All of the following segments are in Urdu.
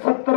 70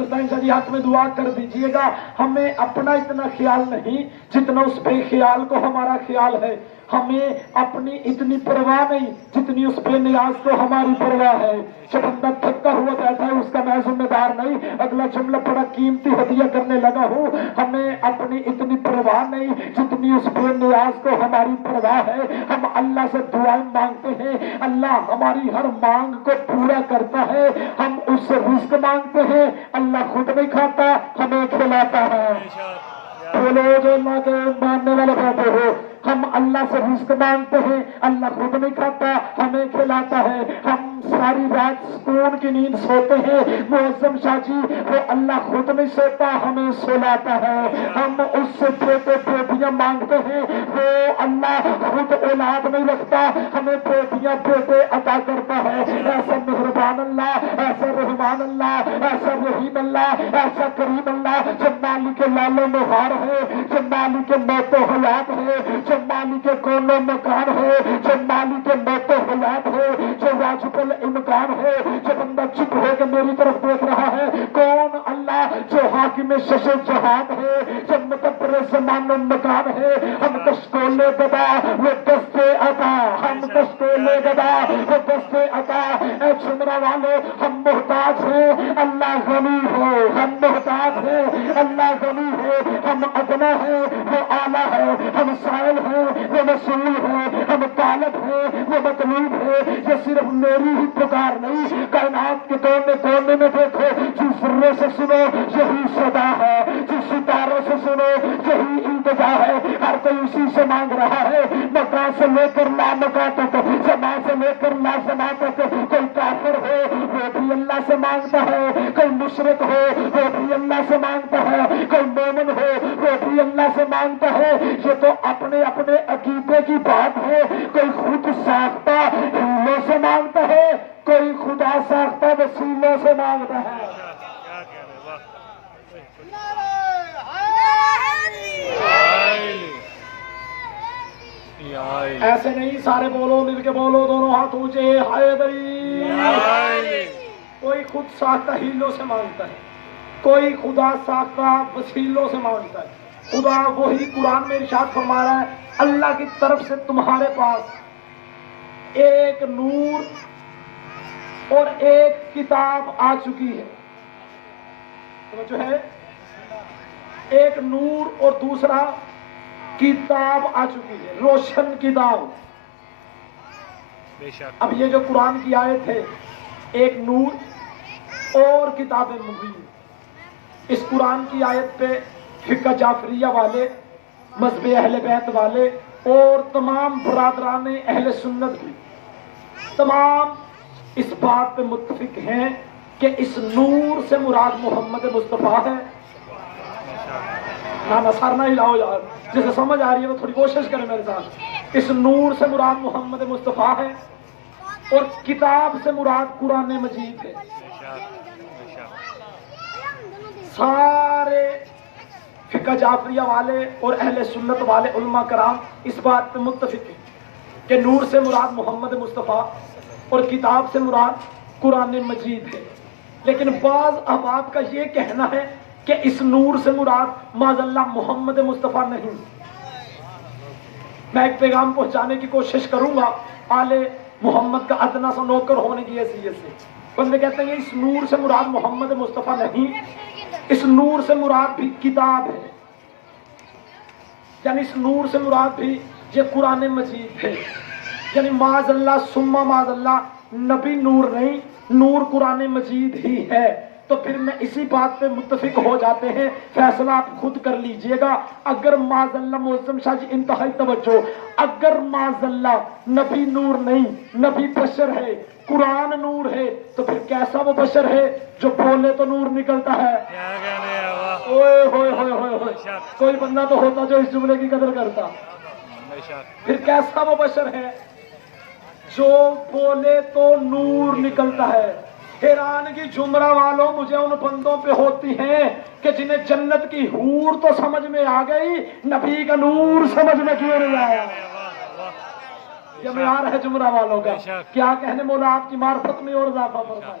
سلطان شاہ جی حق میں دعا کر دیجئے گا، ہمیں اپنا اتنا خیال نہیں جتنا اس بے خیال کو ہمارا خیال ہے، ہمیں اپنی اتنی پرواہ نہیں جتنی اس بے نیاز کو ہماری پرواہ ہے۔ جو بندہ تھکا ہوا بیٹھا ہے اس کا میں ذمہ دار نہیں، اگلا جملہ بڑا قیمتی ہدیہ کرنے لگا ہوں، ہمیں اپنی اتنی پرواہ نہیں جتنی اس بے نیاز کو ہماری پرواہ ہے۔ ہم اللہ سے دعائیں مانگتے ہیں، اللہ ہماری ہر مانگ کو پورا کرتا ہے، ہم اس سے رزق مانگتے ہیں، اللہ خود نہیں کھاتا ہمیں کھلاتا ہے۔ بولو جو اللہ کے ماننے والے بیٹھے ہو، ہم اللہ سے رزق مانگتے ہیں، اللہ خود نہیں کھاتا ہمیں کھلاتا ہے۔ ہم ساری رات سکون کی نیند سوتے ہیں، معظم شاہ جی وہ اللہ خود نہیں سوتا ہمیں سلاتا ہے۔ ہم اس سے بیٹے بیٹیاں مانگتے ہیں، وہ اللہ خود اولاد نہیں رکھتا ہمیں بیٹیاں بیٹے عطا کرتا ہے۔ ایسا مہربان اللہ، ایسا رحمان اللہ، ایسا رحیم اللہ، ایسا کریم اللہ، جو مالک لال و نہار ہے، جو مالک موت و حیات ہے، جو مالک کون و مکان ہے، جو مالک موت و حیات ہے، جو واجب الامکان ہے۔ جو بندہ چپ ہو کے میری طرف دیکھ رہا ہے، کون اللہ جو حاکم شش جہان ہے، جو مدبر زمان و مکان ہے۔ ہم کشکول گدا وہ دستے عطا، ہم کشکول گدا وہ دستے عطا۔ اے چمرا والے ہم محتاج ہیں، اللہ غنی ہے، ہم محتاج ہیں، اللہ غنی ہے، ہم ادنا ہے وہ اعلیٰ ہے، ہم سائل ہیں وہ مسئول ہے، ہم طالب ہیں وہ مطلوب ہے۔ یہ صرف میری ہی پکار نہیں، کائنات کے کونے کونے میں دیکھو، جس ذرے سے سنو یہی صدا ہے، جس ستاروں سے سنو یہی التجا ہے۔ ہر کوئی اسی سے مانگ رہا ہے، مکان سے لے کر لامکان تک، زمان سے لے کر لازمان تک۔ کوئی کافر ہو وہ بھی اللہ سے مانگتا ہے، کوئی مشرک ہو وہ بھی اللہ سے مانگتا ہے، کوئی مومن ہو وہ بھی اللہ سے مانگتا ہے۔ یہ تو اپنے اپنے عقیدے کی بات ہے، کوئی خود ساختہ ہیلوں سے مانگتا ہے، کوئی خدا ساختہ وسیلوں سے مانگتا ہے۔ ایسے نہیں، سارے بولو، مل کے بولو، دونوں ہاتھ اونچے، حیدری۔ کوئی خود ساختہ ہیلوں سے مانگتا ہے، کوئی خدا ساختہ وسیلوں سے مانگتا ہے۔ خدا وہی قرآن میں ارشاد فرما رہا ہے، اللہ کی طرف سے تمہارے پاس ایک نور اور ایک کتاب آ چکی ہے۔ جو ہے ایک نور اور دوسرا کتاب آ چکی ہے، روشن کتاب۔ اب یہ جو قرآن کی آیت ہے، ایک نور اور کتاب مبین، اس قرآن کی آیت پہ فقہ جعفریہ والے، مذہب اہل بیت والے اور تمام برادران اہل سنت بھی تمام اس بات پہ متفق ہیں کہ اس نور سے مراد محمد مصطفیٰ ہے۔ نا سر نہ ہلاؤ یار، جسے سمجھ آ رہی ہے وہ تھوڑی کوشش کریں میرے ساتھ۔ اس نور سے مراد محمد مصطفیٰ ہے اور کتاب سے مراد قرآن مجید ہے۔ سارے فقہ جعفریہ والے اور اہل سنت والے علماء کرام اس بات پہ متفق ہیں کہ نور سے مراد محمد مصطفیٰ اور کتاب سے مراد قرآن مجید ہے۔ لیکن بعض احباب کا یہ کہنا ہے کہ اس نور سے مراد معاذ اللہ محمد مصطفیٰ نہیں۔ میں ایک پیغام پہنچانے کی کوشش کروں گا آل محمد کا ادنا سا نوکر ہونے کی حیثیت سے۔ بندے کہتے ہیں اس نور سے مراد محمد مصطفیٰ نہیں، اس نور سے مراد بھی کتاب ہے، یعنی اس نور سے مراد بھی یہ قرآن مجید ہے۔ یعنی معاذ اللہ ثم معاذ اللہ نبی نور نہیں، نور قرآن مجید ہی ہے۔ تو پھر میں اسی بات پہ متفق ہو جاتے ہیں، فیصلہ آپ خود کر لیجئے گا۔ اگر معاذ اللہ معظم شاہ جی انتہائی توجہ، اگر معاذ اللہ نبی نور نہیں، نبی بشر ہے، قرآن نور ہے، تو پھر کیسا وہ بشر ہے جو بولے تو نور نکلتا ہے؟ اوئے ہوئے ہوئے ہوئے ہوئے، کوئی بندہ تو ہوتا جو اس جملے کی قدر کرتا۔ پھر کیسا وہ بشر ہے جو بولے تو نور نکلتا ہے؟ حیرانگی جمرہ والوں مجھے ان بندوں پہ ہوتی ہیں کہ جنہیں جنت کی حور تو سمجھ میں آ گئی، نبی کا نور سمجھ میں کیوں نہیں آیا؟ یہ معیار ہے جمرہ والوں کا۔ کیا کہنے مولا آپ کی معرفت میں اور اضافہ فرمائے۔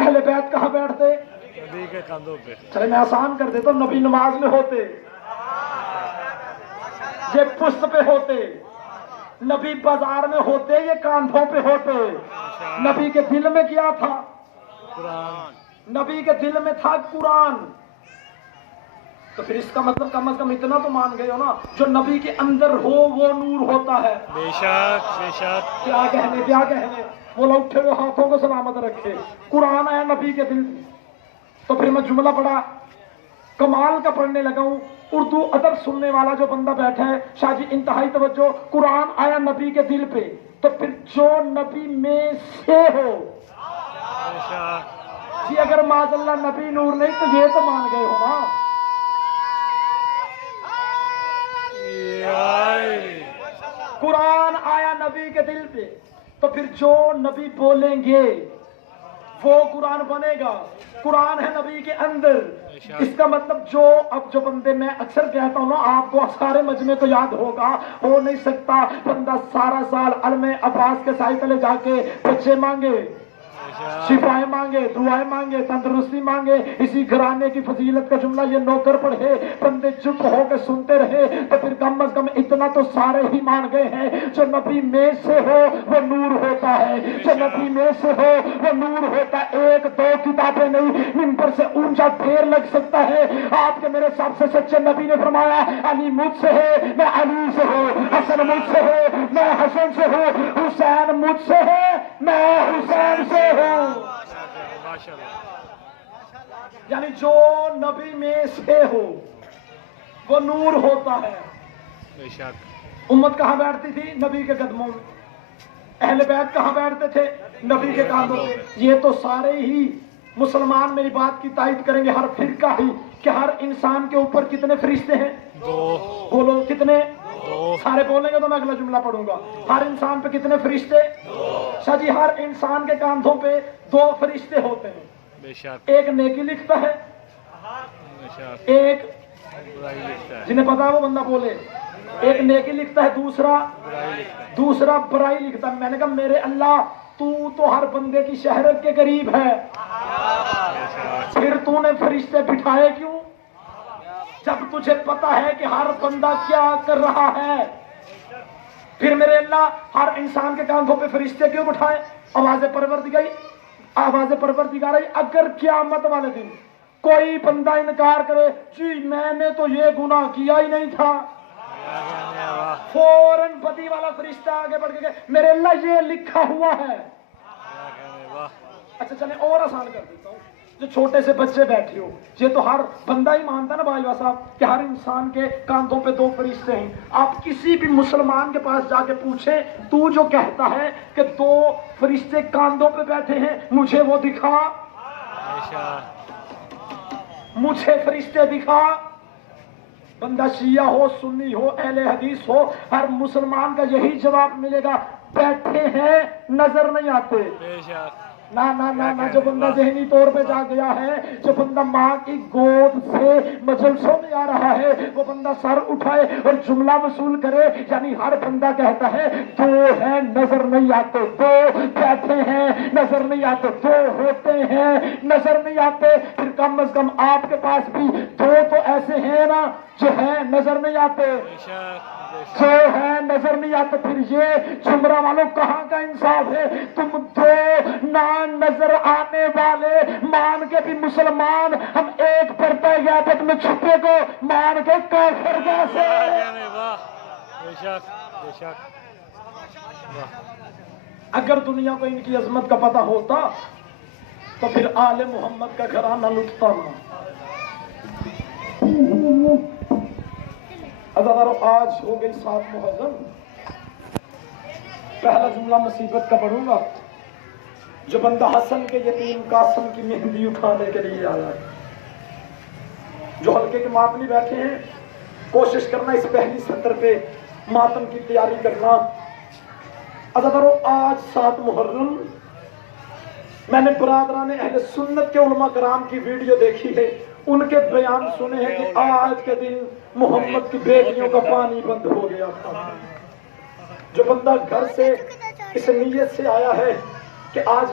اہل بیت کہاں بیٹھتے؟ نبی کے کاندھوں پہ. چلے میں آسان کر دیتا ہوں، نبی نماز میں ہوتے، یہ پشت پہ ہوتے، نبی بازار میں ہوتے، یہ کاندھوں پہ ہوتے. نبی کے دل میں کیا تھا؟ قرآن. نبی کے دل میں تھا قرآن. تو پھر اس کا مطلب کم از کم اتنا تو مان گئے ہو نا، جو نبی کے اندر ہو وہ نور ہوتا ہے. بے شک بے شک. کیا کہنے کیا کہنے، وہ لوگ اٹھے ہوئے ہاتھوں کو سلامت رکھے، قرآن آیا نبی کے دل میں. تو پھر میں جملہ پڑھا کمال کا پڑھنے لگا ہوں. اردو ادب سننے والا جو بندہ بیٹھا ہے، شاہ جی انتہائی توجہ، قرآن آیا نبی کے دل پہ، تو پھر جو نبی میں سے ہو. بے شک. جی اگر معاذ اللہ نبی نور نہیں تو یہ تو مان گئے ہو نا. قرآن آیا نبی کے دل پہ، تو پھر جو نبی بولیں گے وہ قرآن بنے گا. قرآن ہے نبی کے اندر. اس کا مطلب جو بندے میں اکثر کہتا ہوں نا، آپ کو سارے مجمع تو یاد ہوگا، ہو نہیں سکتا بندہ سارا سال علم عباس کے سائے تلے جا کے بچے مانگے، شفائیں مانگے، دعائیں مانگے، تندرستی مانگے، اسی گھرانے کی فضیلت کا جملہ یہ نوکر پڑھے، بندے چپ ہو کے سنتے رہے. تو پھر کم از کم اتنا تو سارے ہی مان گئے ہیں، جو نبی میں سے ہو وہ نور ہوتا ہے. جو نبی میں سے ہو وہ نور ہوتا ہے. ایک دو کتابیں نہیں، ممبر سے اونچا ڈھیر لگ سکتا ہے. آپ کے میرے سب سے سچے نبی نے فرمایا علی مجھ سے ہے میں علی سے ہوں، حسن مجھ سے ہے میں حسن سے ہوں، حسین مجھ سے ہے میں حسین سے ہوں. یعنی جو نبی میں سے ہو وہ نور ہوتا ہے. بے شک. امت کہاں بیٹھتی تھی؟ نبی کے قدموں میں. اہل بیت کہاں بیٹھتے تھے؟ نبی کے کاندھوں پہ. یہ تو سارے ہی مسلمان میری بات کی تائید کریں گے، ہر فرقہ ہی، کہ ہر انسان کے اوپر کتنے فرشتے ہیں؟ 2. بولو کتنے؟ 2. سارے بولیں گے تو میں اگلا جملہ پڑھوں گا. ہر انسان پہ کتنے فرشتے؟ 2. شاہ جی ہر انسان کے کاندھوں پہ 2 فرشتے ہوتے ہیں. بے شک. ایک نیکی لکھتا ہے، بے شک. ایک برائی لکھتا ہے. جنہیں پتا ہے وہ بندہ بولے. ایک نیکی لکھتا ہے، دوسرا برائی لکھتا ہے. میں نے کہا میرے اللہ تو ہر بندے کی شہرت کے قریب ہے، پھر تو نے فرشتے بٹھائے کیوں جب تجھے پتا ہے کہ ہر بندہ کیا کر رہا ہے؟ پھر میرے اللہ ہر انسان کے کاندھوں پہ فرشتے کیوں بٹھائے؟ آواز پروردگار اگر قیامت والے دن کوئی بندہ انکار کرے جی میں نے تو یہ گناہ کیا ہی نہیں تھا، فوراً بدی والا فرشتہ آگے بڑھ کے میرے اللہ یہ لکھا ہوا ہے. اچھا چلیں اور آسان کر دیتا ہوں. جو چھوٹے سے بچے بیٹھے ہو، یہ تو ہر بندہ ہی مانتا نا بھائی صاحب کہ ہر انسان کے کاندھوں پہ 2 فرشتے ہیں. آپ کسی بھی مسلمان کے پاس جا کے پوچھیں، تو جو کہتا ہے کہ 2 فرشتے کاندھوں پہ بیٹھے ہیں مجھے وہ دکھا، مجھے فرشتے دکھا. بندہ شیعہ ہو، سنی ہو، اہل حدیث ہو، ہر مسلمان کا یہی جواب ملے گا، بیٹھے ہیں نظر نہیں آتے. نہ جو بندہ ذہنی طور پہ جا گیا ہے، جو بندہ ماں کی گود سے مجلسوں میں آ رہا ہے، وہ بندہ سر اٹھائے اور جملہ وصول کرے. یعنی ہر بندہ کہتا ہے 2 ہیں نظر نہیں آتے، 2 بیٹھے ہیں نظر نہیں آتے، 2 ہوتے ہیں نظر نہیں آتے. پھر کم از کم آپ کے پاس بھی 2 تو ایسے ہیں نا جو ہیں نظر نہیں آتے، جو ہے نظر نہیں آتے. پھر یہ جمرہ والوں کہاں کا انصاف ہے؟ تم 2 نظر آنے والے مان کے بھی مسلمان، ہم ایک پردہ غیبت میں چھپے کو مان کے کافر کیسے؟ اگر دنیا کو ان کی عظمت کا پتہ ہوتا تو پھر آل محمد کا گھرانہ لٹتا نہ. آج ہو گئی 7 محرم. پہلا جملہ مصیبت کا پڑھوں گا. جو بندہ حسن کے یتیم قاسم کی مہندی اٹھانے کے لیے آیا ہے، جو ہلکے کے ماتمی بیٹھے ہیں، کوشش کرنا اس پہلی سطر پہ ماتم کی تیاری کرنا. آج 7 محرم میں نے برادران اہل سنت کے علماء کرام کی ویڈیو دیکھی ہے، ان کے بیان سنے ہیں کہ آج کے دن محمد کی بیٹیوں کا پانی بند ہو گیا تھا. جو بندہ گھر سے اس نیت سے آیا ہے کہ آج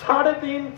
3.5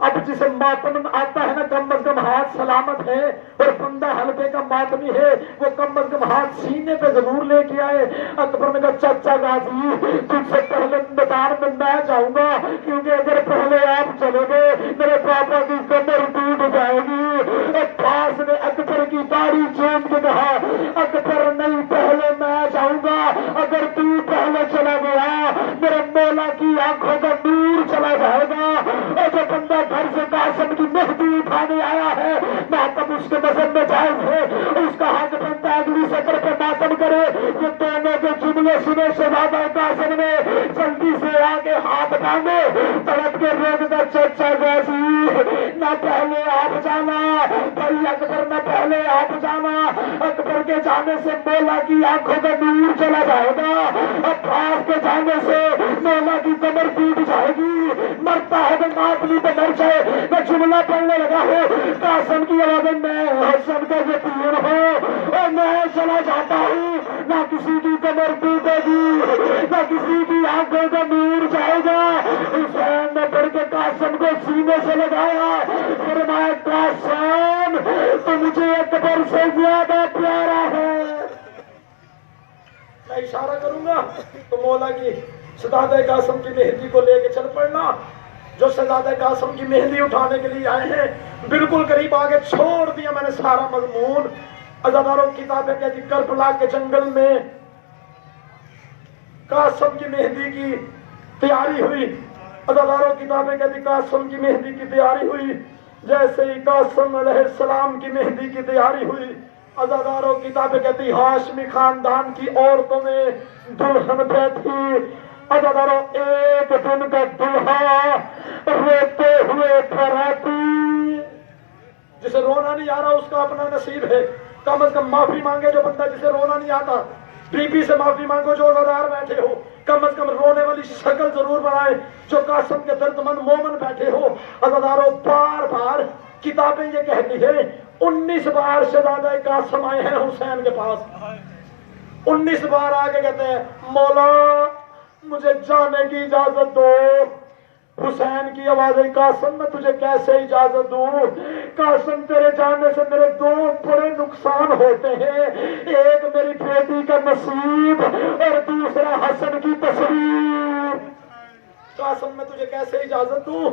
اب جسے ماتم آتا ہے نا کم از کم ہاتھ سلامت ہے اور بندہ حلقے کا ماتمی ہے وہ کم از کم ہاتھ سینے پہ ضرور لے کے آئے. اکبر نے کہا چچا غازی تجھ سے پہلے میدان میں جاؤں گا کیونکہ اگر پہلے آپ چلے گئے میرے پاپا کی کمر ٹوٹ جائے گی. عباس نے اکبر کی داڑھی چوم کے کہا اکبر نہیں پہلے میں جاؤں گا, اگر تو پہلے چلا گیا میرے مولا کی آنکھوں کا نور چلا جائے گا. اور جو بندہ گھر سے قاسم کی مہدی اٹھانے آیا ہے ماتم اس کے مذہب میں جائز ہے, اس کا حق بنتا ہے اگلی سطر پہ ماتم کرے. یہ دونوں کے جملے سنے شہزادہ قاسم نے جلدی سے آگے ہاتھ باندھے تڑپ کے روک کا چچا غازی نہ پہلے آپ جانا بھائی اکبر نہ پہلے آپ جانا, اکبر کے جانے سے مولا کی آنکھوں کا نور چلا جائے گا, عباس کے جانے سے مولا کی کمر ٹوٹ جائے گی, مرتا ہے تو ماتمی پہ مر جائے. میں جملہ پڑھنے لگا ہوں قاسم کی آواز میں حسن کا یقین ہوں اور میں چلا جاتا ہوں نہ کسی کی کمر ٹوٹے گی نہ کسی کی آنکھوں کا نور جائے گا. حسین نے پڑھ کے قاسم کو سینے سے لگایا فرمایا قاسم تو مجھے اکبر سے زیادہ پیارا ہے. میں اشارہ کروں گا تو مولا کی شہزادہ قاسم کی مہندی کو لے کے چل پڑنا. جو شہزادہ قاسم کی مہندی اٹھانے کے لیے آئے ہیں بالکل قریب آگے چھوڑ دیا میں نے سارا مضمون. عزاداروں کتابیں کہتی کربلا کے جنگل میں قاسم کی مہندی کی تیاری ہوئی. عزاداروں کتابیں کہتی قاسم کی مہندی کی تیاری ہوئی. جیسے ہی قاسم علیہ السلام کی مہندی کی تیاری ہوئی عزاداروں کتابیں کہتی ہاشمی خاندان کی عورتوں میں دلہن بیٹھی. عزاداروں ایک دن کا دلہا روتے ہوئے گھر آتی. جسے رونا نہیں آ رہا اس کا اپنا نصیب ہے, کم از کم معافی مانگے جو بندہ جسے رونا نہیں آتا. بی بی سے معافی مانگو جو عزادار بیٹھے ہو, کم از کم رونے والی شکل ضرور بنائے جو قاسم کے درد مند مومن بیٹھے ہو. عزاداروں بار بار کتابیں یہ کہتی ہے 19 بار شہزادہ قاسم آئے ہیں حسین کے پاس. 19 بار آگے کہتے ہیں مولا مجھے جانے کی اجازت دو. حسین کی آواز ہے قاسم میں تجھے کیسے اجازت دوں, قاسم تیرے جانے سے میرے دو بڑے نقصان ہوتے ہیں, ایک میری بیٹی کا نصیب اور دوسرا حسن کی تصویر. قاسم میں تجھے کیسے اجازت دوں.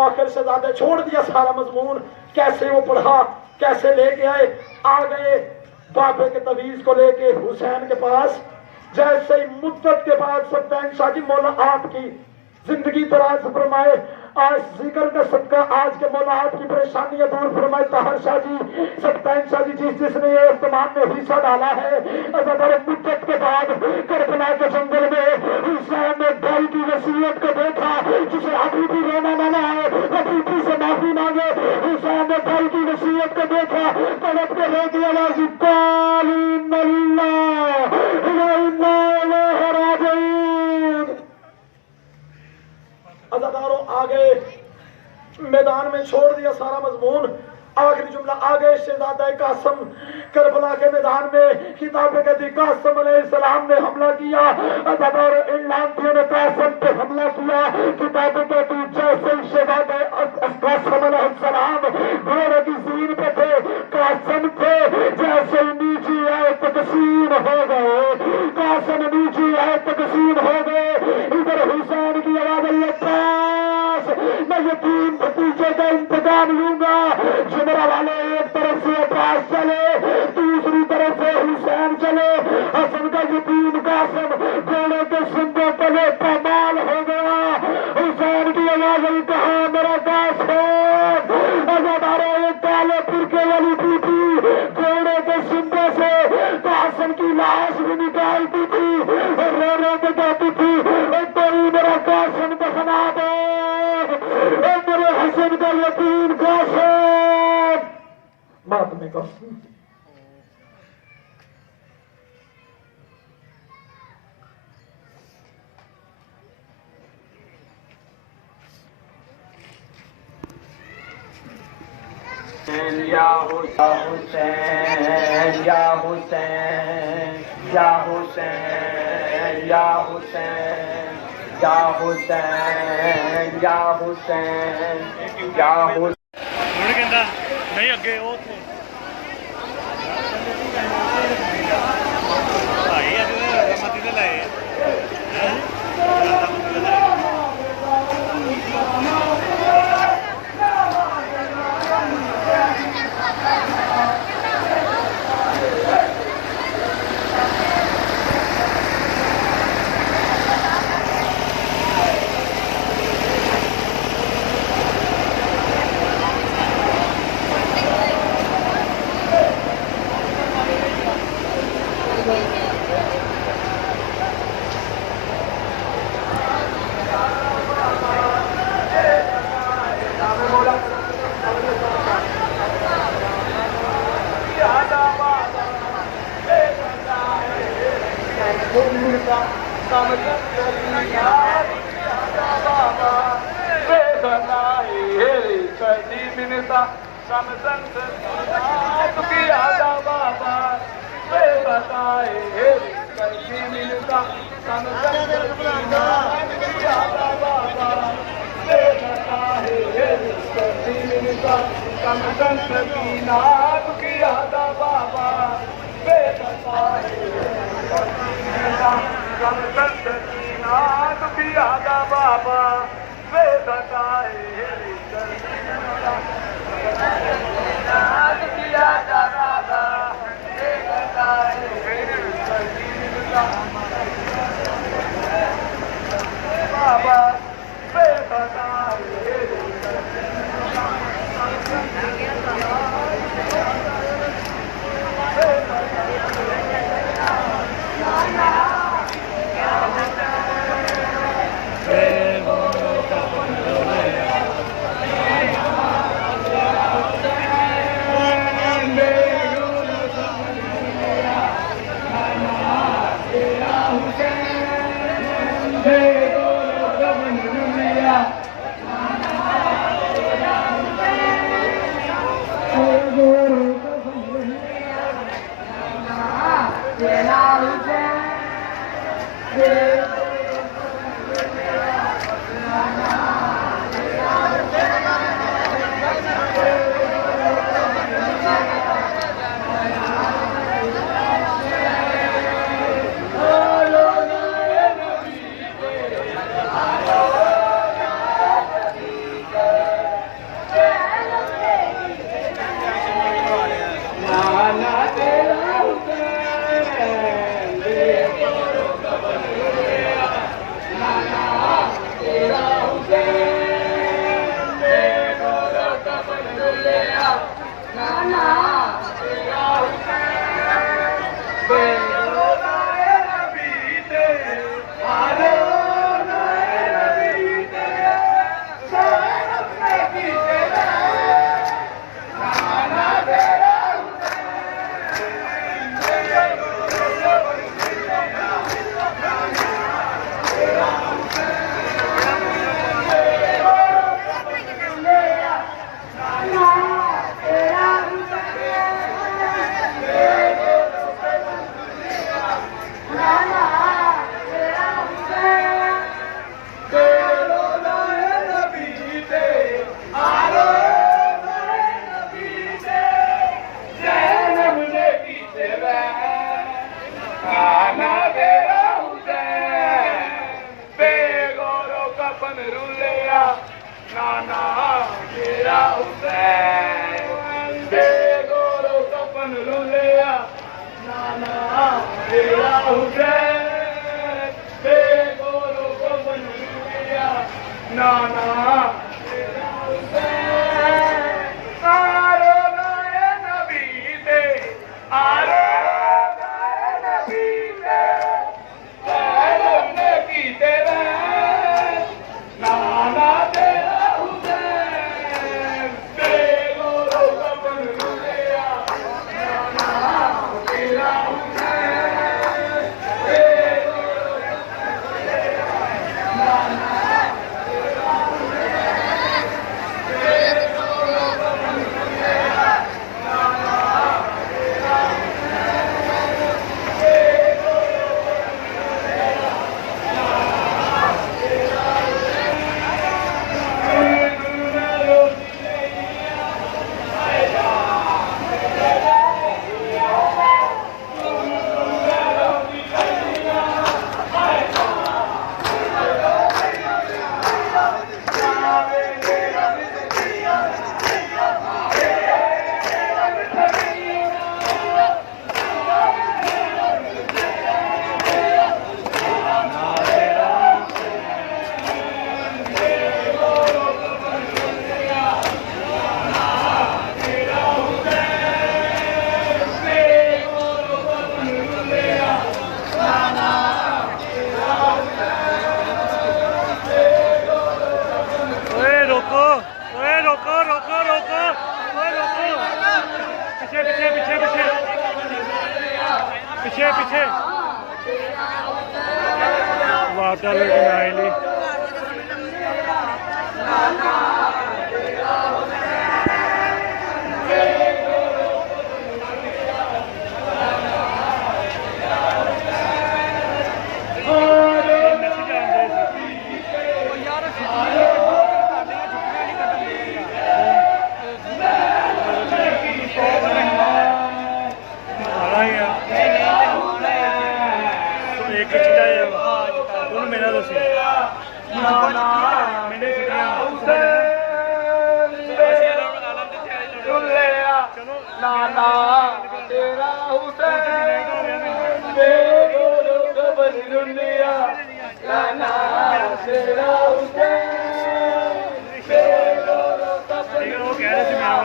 آخر شہزادے چھوڑ دیا سارا مضمون, کیسے وہ پڑھا کیسے لے کے آئے. آ گئے بابے کے تویز کو لے کے حسین کے پاس. جیسے ہی مدت کے بعد سلطان شاہ جی مولا آپ کی زندگی دراز فرمائے, آج ذکر کا صدقہ آج کے مولا آپ کی پریشانیاں دور فرمائے. طاہر شاہ جی سلطان شاہ جی جس نے یہ اہتمام میں حصہ ڈالا ہے عزادار مدت کے بعد کربلا کے جنگل میں حسین نے بھائی کی وصیت کو دیکھا جسے ابھی بھی رونا نہ آئے ابھی بھی سے معافی مانگے. حسین نے بھائی کی وصیت کو دیکھا تڑپ کے رو دیا لازی قالین اللہ عزاداروں آگے میدان میں چھوڑ دیا سارا مضمون. آخری جملہ آگے شہزادہ قاسم کربلا کے میدان میں کتابیں کہتی قاسم علیہ السلام نے حملہ کیا. عزادار ان لانتیوں نے قاسم پہ حملہ کیا. کتابیں کہتی جیسے شہزادہ قاسم علیہ السلام گھوڑے کی زین پہ تھے قاسم تھے جیسے نیچی آئے تقسیم ہو گئے. قاسم نیچی آئے تقسیم ہو گئے. ادھر حسین کی آواز میں یتیم بھتیجے کا انتقام لوں گا. جمرہ والے ایک طرف سے عباس چلے دوسری طرف سے حسین چلے. حسن کا یتیم قاسم گھوڑے کے سنگوں تلے پامال ہو گیا. حسین کی آواز کہاں میرا قاسم. عزاداروں ایک کالے پرکے والی بیٹی گھوڑے کے سنگوں سے قاسم کی لاش بھی نکالتی تھی اور رو رو کے کہتی تھی کوئی میرا قاسم دفنا دو, میرے حسن کا یتیم قاسم. ماتم قاسم یا حسین یا حسین یا حسین یا حسین یا حسین یا حسین یا حسین ਹੁਣ ਕਹਿੰਦਾ ਨਹੀਂ ਅੱਗੇ ਉਹ ਉੱਥੇ ਭਾਈ ਅੱਜ ਰਮਤੀ ਦੇ ਲਾਏ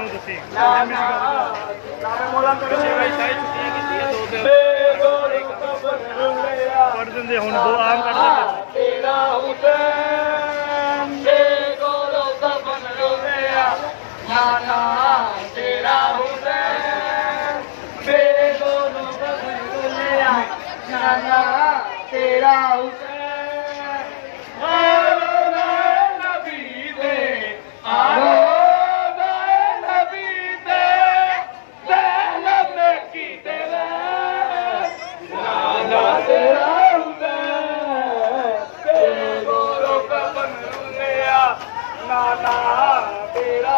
ਨੂੰ ਦੱਸੀ ਕੱਢ ਦਿੰਦੇ ਹੁਣ ਦੋ ਆਮ ਕੱਢ ਦਿੰਦੇ ਤੇਰਾ ਹੁਸੈਨ ਬੇਗੋਲੋ ਦਫਨ ਰੋਲਿਆ ਨਾਨਾ ਤੇਰਾ ਹੁਸੈਨ ਬੇਗੋਲੋ ਦਫਨ ਰੋਲਿਆ ਨਾਨਾ ਤੇਰਾ ਹੁਸੈਨ ਆਲੋ ਨਬੀ ਦੇ ਆਲੋ ਨਬੀ ਦੇ ਜ਼ੈਨਬ ਨੇ ਕੀਤੇ ਵੇ ਨਾਨਾ ਤੇਰਾ ਨਾਨਾ ਤੇਰਾ ਹੁਸੈਨ ਬੇਗੋਲੋ ਦਫਨ ਰੋਲਿਆ ਨਾਨਾ ਤੇਰਾ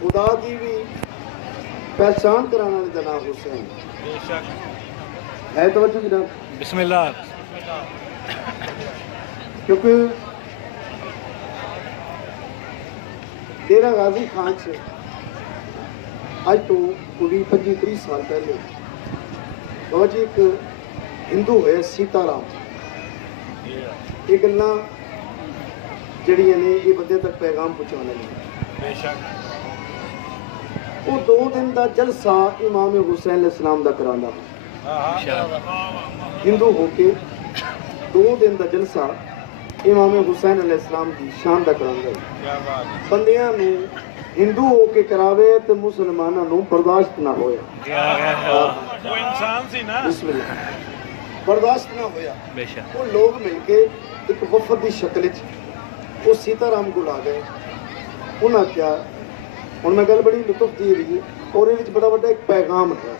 خدا کی بھی پہچان کرانے والے کا نام حسین ہے. توجہ جناب. بسم اللہ. کیونکہ ڈیرا غازی خان سے اج تو 20-25 سال پہلے بابا جی ایک ہندو ہوئے سیتا رام. یہ گلاں جڑیاں نے یہ بندے تک پیغام پہنچانے لگے. وہ 2 دن دا جلسہ امام حسین علیہ السلام دا کرانا ہندو ہو کے 2 دن دا جلسہ امام حسین علیہ السلام کی شان دا کرانا بندیاں نو ہندو ہو کے کراوے تو مسلمانوں نو برداشت نہ ہویا. وہ انسان سی نا. بسم اللہ. برداشت نہ ہویا. بے شک. وہ لوگ مل کے ایک وفد کی شکل وہ سیتا رام کو آ گئے. انہاں کیا ہوں میں گل بڑی لطف دی رہی اور یہ بڑا بڑا ایک پیغام ہے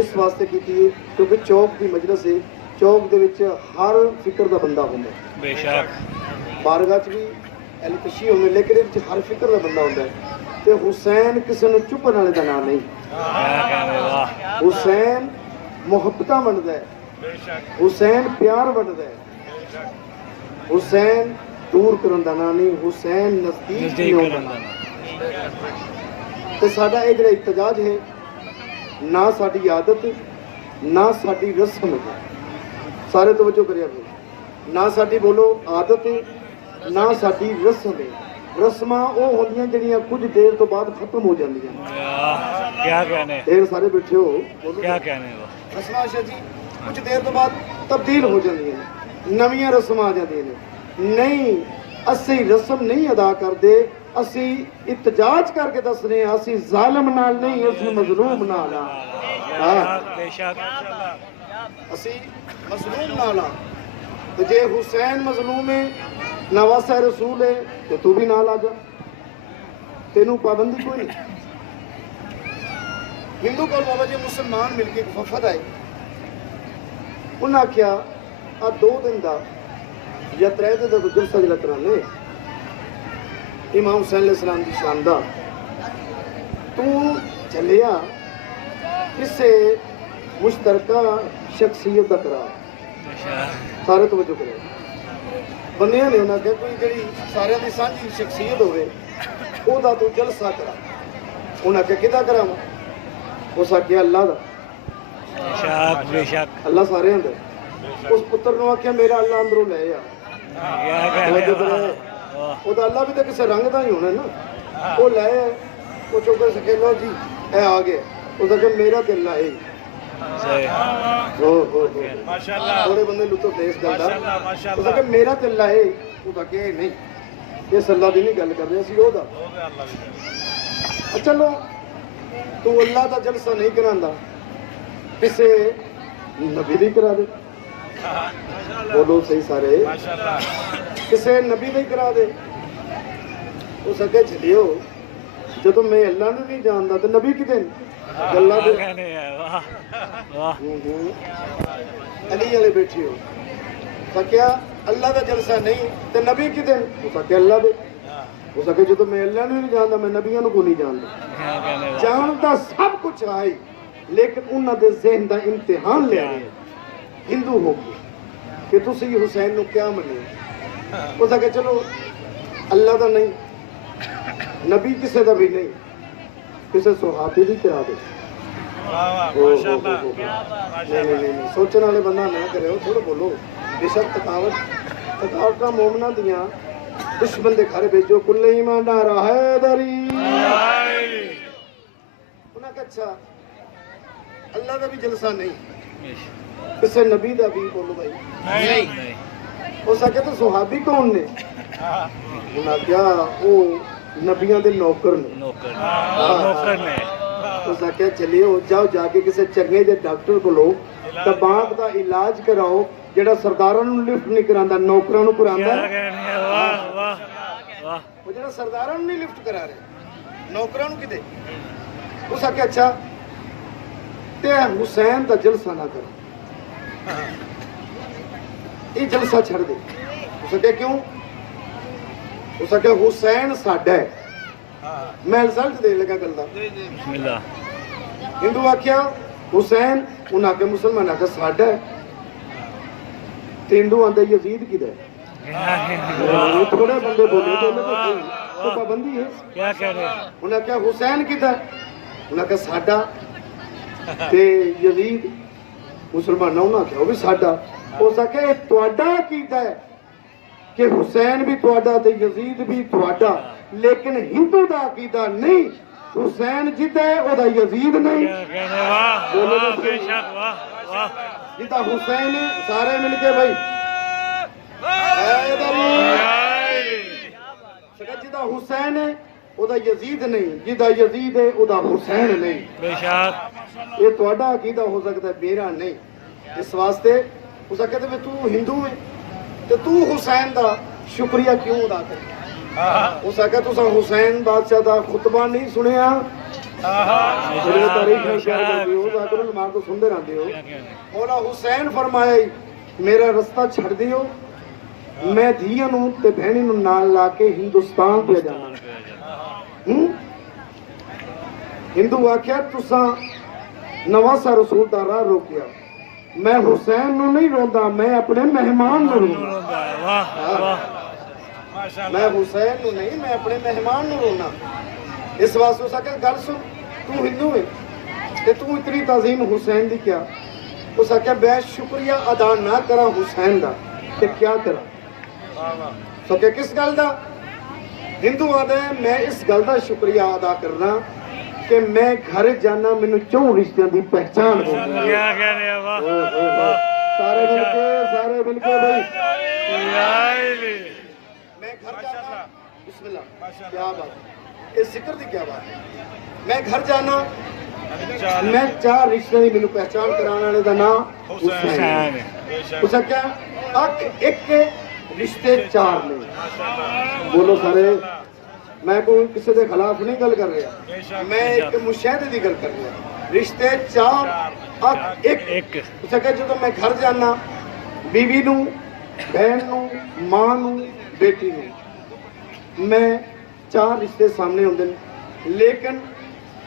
اس واسطے کی کیونکہ چوک کی مجلس ہے. چوک دے وچ ہر فکر دا بندہ ہوندا ہے. بے شک. بارگاہ چ بھی اہل تشیع ہوندے لیکن یہ ہر فکر دا بندہ ہوندا ہے. تے حسین کسی نو چپن والے دا نام نہیں. حسین محبتاں ونڈدا ہے. حسین پیار ونڈدا ہے. حسین دور کرن دا نام نہیں. حسین نزدیک نہیں ہوندا. تے ساڈا یہ جڑا احتجاج ہے نہ ساڈی عادت نہ ساڈی رسم ہے. سارے توجہ کریا کرو. نہ ساڈی بولو عادت ہے نہ ساڈی رسم ہے. رسماں وہ ہوندیاں جڑیاں کچھ دیر تو بعد ختم ہو جاندیاں. کیا کہنے دیر سارے بیٹھے ہو کیا کہنے وہ رسماں شاہ جی کچھ دیر تو بعد تبدیل ہو جاندیاں نویاں رسماں آ جاندیاں نے. نہیں اسی رسم نہیں ادا کرتے. اسی احتجاج کر کے دس رہے ہیں. اسی ظالم نال نہیں اسی مظلوم نال. بے شک. اسی مظلوم نال. تو جے حسین مظلوم ہے نواسہ رسول ہے تو تو بھی نال آ جا. تینوں پابندی کوئی نہیں. ہندو کو بابا جی مسلمان مل کے ایک وفد آئے. انہاں آخیا آ 2 دن دا یا 3 دن دا جلسہ جلا کرانے امام حسین علیہ السلام کی شاندار تو چلیا کسے مشترکہ شخصیت کا کرا. سارے توجہ کرے. بندیاں نے انہاں کہ کوئی جڑی سارے دی سانجھی شخصیت ہوئے او دا تو جلسہ کرا. انہاں کہ کدا کراواں. اس آخیا اللہ دا. بے شک. اللہ سارے اندر. اس پتر نو آخیا میرا اللہ اندروں لے آ. وہ تو اللہ بھی تو کسی رنگ کا ہی ہونا ہے نا. وہ لے وہ چوکر سکے لو جی اے آ گیا. اس کہ میرا تو اللہ ہے. تھوڑے بندے لطف دے اس گل کا. اس کہ میرا تو اللہ ہے. وہ کہ نہیں اس اللہ کی نہیں گل کر رہے اسی وہ. چلو تو اللہ کا جلسہ نہیں کرانا کسے نبی دی کرا دے. بولو صحیح سارے. کسے نبی نہیں کرا دے. اس اگے چلیو جدو میں اللہ نے نہیں جانتا تو نبی کی دن گلا دے. علی والے بیٹھے ہو کیا اللہ کا جلسہ نہیں تو نبی کی دن. اس اگے اللہ دے. اس اگے جدو میں اللہ نے نہیں جانتا میں نبیوں کو نہیں جانتا. جانتا سب کچھ آئی لیکن انہوں دے ذہن دا امتحان لے رہے ہندو ہو کے کہ تسی حسین نو کیا منے. اس کہ چلو اللہ دا نہیں نبی کسے دا بھی نہیں کسے صحابی بھی کرا دے. نہیں سوچنے والے بندہ نہ کرے ہو. تھوڑا بولو. بے شک تھکاوٹ مومنا دیاں دشمن دے گھر بھیجو کل ایمان ڈارا ہے دری. انہاں کہ اچھا اللہ دا بھی جلسہ نہیں کسے نبی دا بھی. بولو بھائی نہیں. ہو سکے تو صحابی کون نے. انہاں کیا وہ نبیاں دے نوکر نے. اس آخیا چلیے جاؤ جا کے کسی چنگے جے ڈاکٹر کو لو دماغ دا علاج کراؤ جڑا سرداراں نوں لفٹ نہیں کراندہ نوکراں نوں کراندا. وہ جڑا سرداراں نوں نہیں لفٹ کرا رہے نوکراں نوں کدے. اس آخیا اچھا تے حسین دا جلسہ نہ کرو یہ جلسہ چھڑ دے. اس آخیا کیوں. اس آخیا حسین ساڈا ہے میں رزلٹ دے لگا گل دا بسم اللہ ہندو آخیا حسین انہیں آخیا مسلمان آخیا ساڈا ہے تے ہندو آندا یزید کدا ہے تھوڑے بندے بولے تو پابندی ہے کیا کہہ رہے ہیں انہیں آخیا حسین کدا ہے انہیں آخیا ساڈا تے یزید مسلمانوں نے آخیا وہ بھی ساڈا اس آخیا یہ تہاڈا عقیدہ ہے کہ حسین بھی تہاڈا تے یزید بھی تہاڈا لیکن ہندو دا عقیدہ نہیں حسین جدا ہے او دا یزید نہیں کیا کہنے واہ واہ بے شک واہ واہ جدا حسین ہے سارے مل کے بھائی جدا حسین ہے او دا یزید نہیں جدا یزید ہے او دا حسین نہیں بے شک یہ تہاڈا عقیدہ ہو سکتا ہے میرا نہیں اس واسطے اس کہتے ہیں تو ہندو ہے تو تو حسین دا شکریہ کیوں ادا کرے اس آخیا تسا حسین بادشاہ دا خطبہ نہیں سنیا تاریخ نماز تو سنتے رہتے ہو مولا حسین فرمایا میرا رستہ چھڑ دیو میں دھیاں نوں تے بہنی نوں نال لا کے ہندوستان پہ جانا ہندو آخیا تسا نواسا رسول دا راہ روکیا میں حسین نو نہیں روندا میں اپنے مہمان نو روندا واہ واہ میں حسین نو نہیں میں اپنے مہمان نو رونا اس واسطے اس آخیا گل سن تو ہندو ہے تے تو اتنی تعظیم حسین دی کیا اس آخیا میں شکریہ ادا نہ کرا حسین دا تے کیا کرا سو کہ کس گل دا ہندو آدھے میں اس گل دا شکریہ ادا کرنا کہ میں گھر جانا مینوں چوں رشتیاں دی پہچان ہو گئی کیا کہنے واہ سارے مل کے بھائی میں میں گھر جانا بسم اللہ کیا بات اس ذکر دی کیا بات ہے میں گھر جانا میں چار رشتہ دی مینوں پہچان کرانے والے دا نام حسین اس کیا اک ایک رشتے چار نے بولو سارے میں کوئی کسی دے خلاف نہیں گل کر رہا میں ایک مشاہدے دی گل کر رہا رشتے چار اک ایک اس کیا جدوں میں گھر جانا بیوی نو بہن نو ماں نو بیٹی نو میں چار رشتے سامنے ہوندے لیکن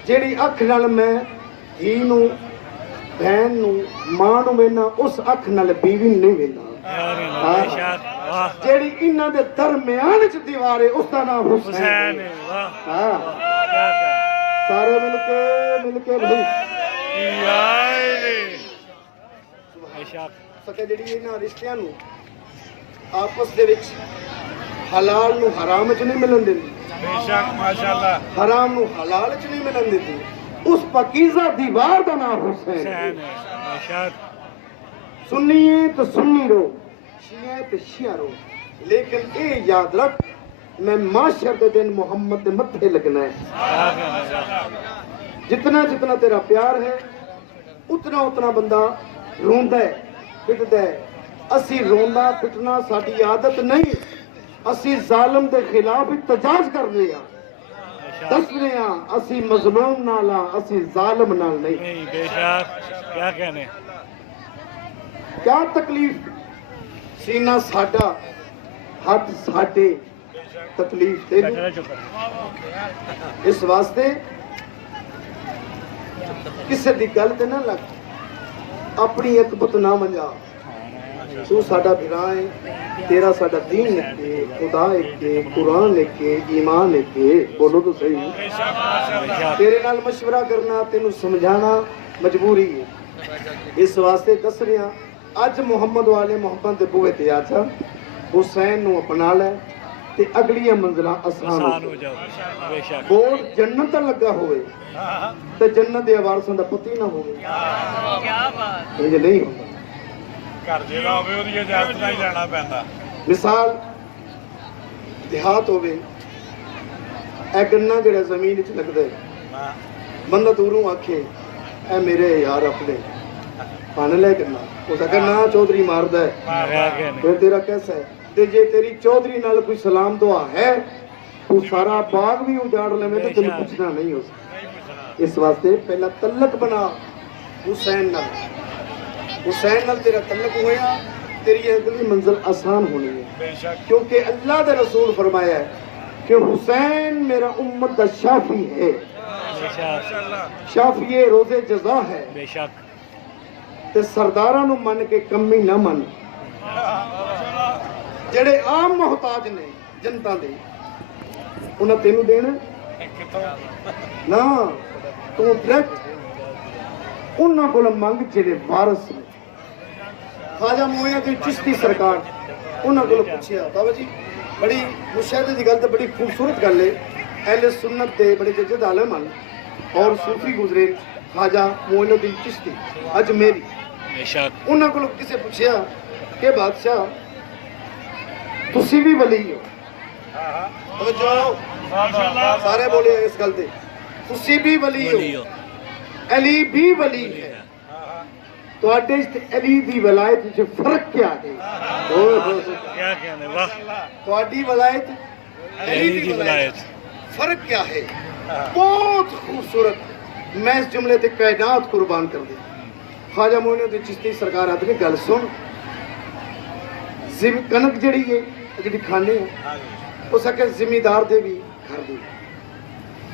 جیڑی اکھ نال میں دھی نو بہن نو ماں نو وینا اس اکھ نال بیوی نہیں وینا جیڑی انہاں دے درمیان وچ دیوار ہے اس دا نام حسین ہے سارے مل کے بھائی سکے جیڑی انہاں رشتیاں نو آپس دے وچ حلال نو حرام وچ نہیں ملن دیندی بے شک ماشاءاللہ حرام نو حلال وچ نہیں ملن دیندی اس پاکیزہ دیوار دا نام حسین ہے بے شک سنی ہے تو سنی رو شیعہ ہے تو شیعہ رو لیکن اے یاد رکھ میں معاشر دے دن محمد دے متھے لگنا ہے جتنا جتنا تیرا پیار ہے اتنا اتنا بندہ روندا ہے پٹدا ہے اسی روندا پٹنا ساڈی عادت نہیں اسی ظالم دے خلاف احتجاج کر رہے ہیں دس رہے ہیں اسی مظلوم نال اسی ظالم نال نہیں بے شک کیا کہنے کیا تکلیف سینہ ساڈا ہاتھ ساڈے تکلیف دے اس واسطے کسے دی گل تے نہ لگ اپنی ایک بت نہ منجا تو ساڈا بھرا ہے تیرا ساڈا دین ہے خدا ہے قرآن ہے ایمان ہے بولو تو صحیح تیرے نال مشورہ کرنا تینوں سمجھانا مجبوری ہے اس واسطے دس رہے ہیں اج محمد والے محمد دے بوئے تے آ جا حسین نو اپنا لے تے اگلی منزلہ آسان ہو جاؤ بے شک بورڈ جنت لگا ہوئے تے جنت دے وارثاں دا پتہ نہ ہوئے کیا بات یہ نہیں ہوگا گھر جیڑا ہوے اودی اجازت نال جانا پیندا مثال دیہات ہوے اے گنا جڑا زمین وچ لگدا ہے بندہ دوروں آکھے اے میرے یار اپنے پن لے گنا اس اگر نہ چودھری ماردا ہے پھر تیرا کیسا ہے تے جے تیری چودھری نال کوئی سلام دعا ہے تو سارا باغ بھی اجاڑ لے تے تینوں پوچھنا نہیں ہو سکتا اس واسطے پہلا تعلق بنا حسین نال تیرا تعلق ہویا تیری اگلی منزل آسان ہونی ہے کیونکہ اللہ دے رسول فرمایا ہے کہ حسین میرا امت دا شافی ہے، بے شک شافی روزے جزا ہے، بے شک تے سرداراں نو من کے کمی نہ من، جڑے عام محتاج نے جنتا دے انہاں تینوں دینا نا، تو ڈائریکٹ انہاں کول منگ جڑے وارث نے۔ خواجہ معین الدین چشتی سرکار انہاں کول پوچھیا بابا جی بڑی مشاہدے دی گل تے بڑی خوبصورت گل ہے، اہل سنت دے بڑے ججد عالم ہیں اور صوفی گزرے خواجہ معین الدین چشتی اجمیری، بے شک انہاں کول کسے پوچھیا کہ بادشاہ تسی بھی ولی ہو، توجہ سارے بولے اس گل تے، تسی بھی ولی ہو، علی بھی ولی ہے، تواڈے تے علی دی ولایت وچ فرق کیا ہے؟ کیا کہنے واہ تواڈی ولایت علی دی ولایت فرق کیا ہے؟ بہت خوبصورت، میں اس جملے تے کائنات قربان کر دیں۔ خواجہ معین الدین چشتی سرکار آدمی گل سن، کنک جڑی ہے جڑی کھانے ہیں اس کے زمیندار دے بھی گھر دی،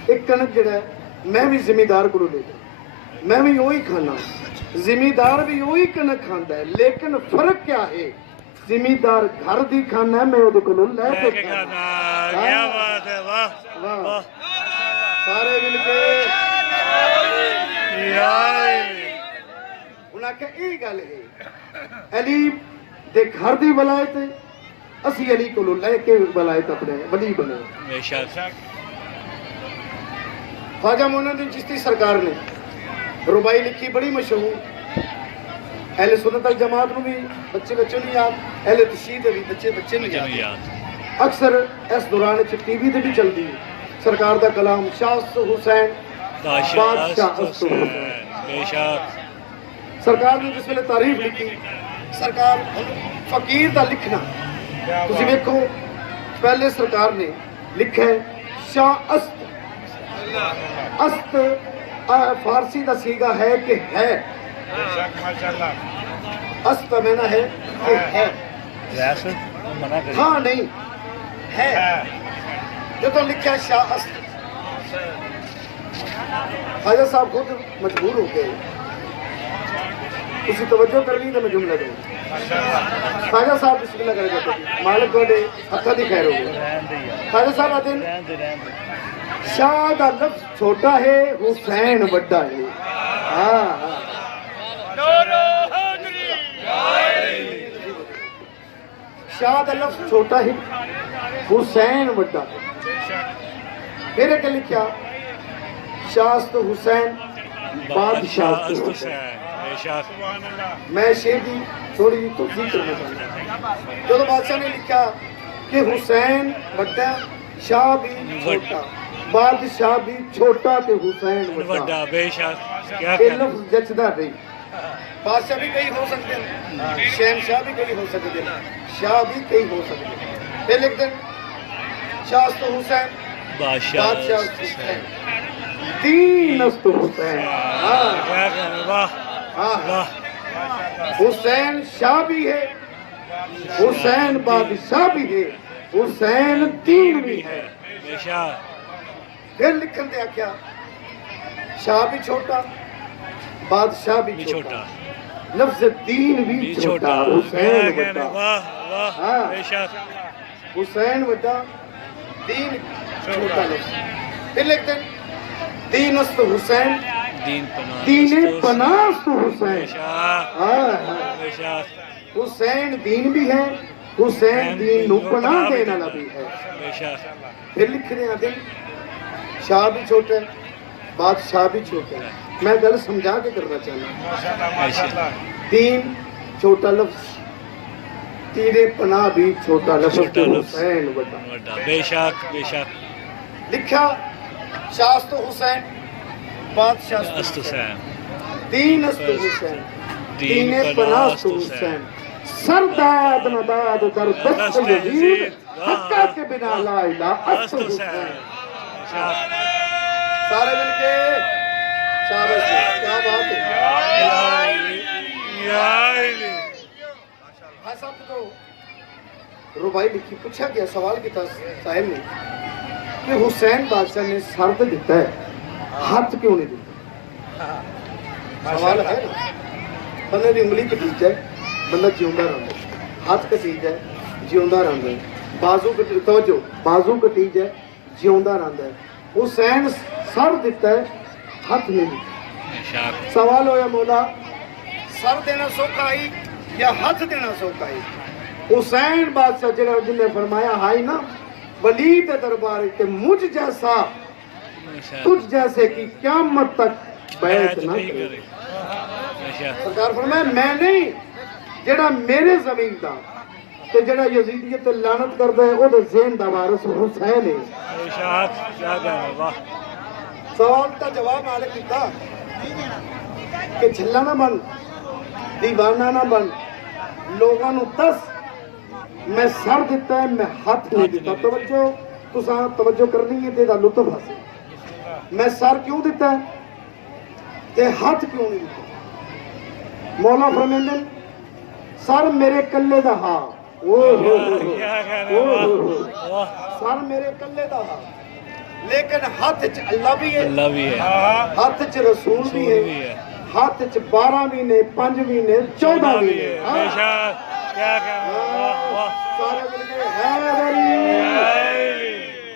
ایک کنک جڑا ہے میں بھی زمیندار کو لے جا، میں بھی وہی کھانا، زمیندار بھی وہی کنک کھانا ہے، لیکن فرق کیا ہے؟ زمیندار گھر دی کھانا ہے، میں وہ کو لے کے کھانا۔ کیا بات ہے، واہ واہ سارے مل کے انہاں کہ یہ گل ہے علی دے گھر دی ولایت اسی علی کو لے کے ولایت اپنے ولی بنے۔ بے شک خواجہ معین الدین چشتی سرکار نے ربائی لکھی بڑی مشہور، اہل سنت الجماعت نو بھی بچے بچوں نہیں یاد، اہل تشیع بھی بچے بچے نہیں یاد، اکثر اس دوران ٹی وی تے بھی چلتی ہے سرکار دا کلام شاہ حسین بادشاہ است حسین۔ بے شک سرکار نے جس ویلے تعریف لکھی، سرکار فقیر دا لکھنا تسی ویکھو، پہلے سرکار نے لکھا ہے شاہ است، است فارسی دا سیگا ہے کہ ہے، است میں نہ ہے کہ ہے، ہاں نہیں ہے، جو تو لکھا ہے شاہ است۔ خواجہ صاحب خود مجبور ہو گئے، اسی توجہ کرنی تو میں جملہ دوں۔ خواجہ صاحب بسم اللہ کرے جاتے ہیں، مالک بڑے ہتھا دی خیر ہو گئے۔ خواجہ صاحب آتے ہیں شاہ دا لفظ چھوٹا ہے حسین بڑا ہے، ہاں ہاں شاہ دا لفظ چھوٹا ہے حسین بڑا ہے۔ پھر ایک لکھیا شاست حسین بادشاہ حسین۔ میں شیر کی تھوڑی جی توضیح کرنا چاہتا ہوں، جو بادشاہ نے لکھا کہ حسین بڑا شاہ بھی چھوٹا، بادشاہ بھی چھوٹا تے حسین بڑا، بے شک یہ لفظ جچدا نہیں۔ بادشاہ بھی کئی ہو سکتے ہیں، شہنشاہ بھی کئی ہو سکتے ہیں، شاہ بھی کئی ہو سکتے ہیں۔ پھر لکھ دیں شاست حسین بادشاہ حسین، دین است حسین، حسین شاہ بھی ہے، حسین بادشاہ بھی ہے، حسین دین بھی ہے۔ پھر لکھن دیا کیا شاہ بھی چھوٹا بادشاہ بھی چھوٹا، لفظ دین بھی چھوٹا، حسین بڑا، حسین بڑا دین چھوٹا لفظ۔ پھر لکھ دیں دین است حسین، دین پناست حسین، حسین دین بھی ہے، حسین دین نو پناہ دینے والا بھی ہے۔ پھر لکھ رہے ہیں شاہ بھی چھوٹا ہے بادشاہ بھی چھوٹا ہے۔ میں گل سمجھا کے کرنا چاہنا، دین چھوٹا لفظ، تیرے پناہ بھی چھوٹا لفظ، حسین بڑا، بے شک بے شک۔ لکھا شاست حسین بادشاہ است حسین، دین است حسین، دین پناست حسین، سرداد نداد در دست یزید، حقہ کے بنا لا الہ است حسین۔ سارے مل کے شاباش، کیا بات ہے۔ ربائی لکھی پوچھا گیا سوال کیا صاحب نے کہ حسین بادشاہ نے سر تو دیتا ہے ہاتھ کیوں نہیں دیتا سوال ہے نا بندے کی انگلی کٹیج ہے بندہ جیوندا رہتا ہے ہاتھ کٹیج ہے جیوندا رہتا ہے توجہ بازو کٹیج ہے جیوندا رہتا ہے حسین سر دیتا ہے ہاتھ نہیں دیتا سوال ہویا مولا سر دینا سوکھا آئی یا ہاتھ دینا سوکھا آئی حسین بادشاہ جن نے فرمایا ہائی نا ولی کے دربار کے مجھ جیسا تجھ جیسے کی قیامت تک بیعت نہ کرے سرکار فرمایا میں نہیں جڑا میرے زمین دا تے جڑا یزیدیت لعنت کردا ہے او دے ذہن دا وارث حسین ہے سوال کا جواب آلے کیتا کہ جھلا نہ بن دیوانہ نہ بن لوگاں نو دس میں سر دیتا ہے میں ہاتھ نہیں دیتا توجہ تساں توجہ کرنی ہے تے دا لطف حاصل میں سر کیوں دیتا ہے تے ہاتھ کیوں نہیں دیتا مولا فرمیندے سر میرے کلے دا ہاں سر میرے کلے دا ہاں لیکن ہاتھ چ اللہ بھی ہے ہاتھ چ رسول بھی ہے ہاتھ چ 12 بھی نے 5 بھی نے 14 بھی نے سارے مل کے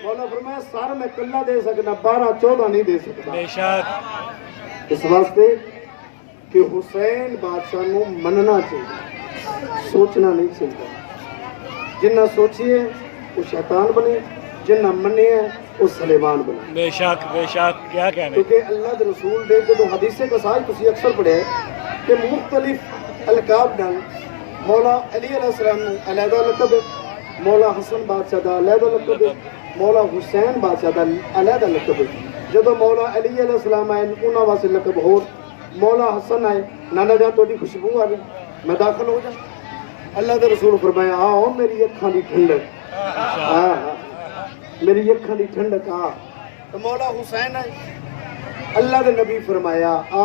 مولا فرمایا سر میں کلا دے سکنا 12 14 نہیں دے سکتا اس واسطے کہ حسین بادشاہ نو مننا چاہیے سوچنا نہیں چاہیے جنہ سوچیے وہ شیطان بنے جنہ منے ہیں وہ سلیمان بنے بے شک کیا کہنے کیونکہ اللہ کے رسول دے جو حدیث کا ساتھ تسی اکثر پڑھے ہے کہ مختلف القاب نال مولا علی علیہ السلام علیحدہ لقب مولا حسن بادشاہ دا علیحدہ لقب مولا حسین بادشاہ دا علیحدہ لقب جدو مولا علی علیہ السلام آئے انہاں واسطے لقب ہو مولا حسن آئے نانا جان تو خوشبو آ گئی میں داخل ہو جاؤں اللہ کے رسول فرمایا آؤ میری اکھاں دی ٹھنڈک میری اکھاں دی ٹھنڈک آ تو مولا حسین آئے اللہ کے نبی فرمایا آ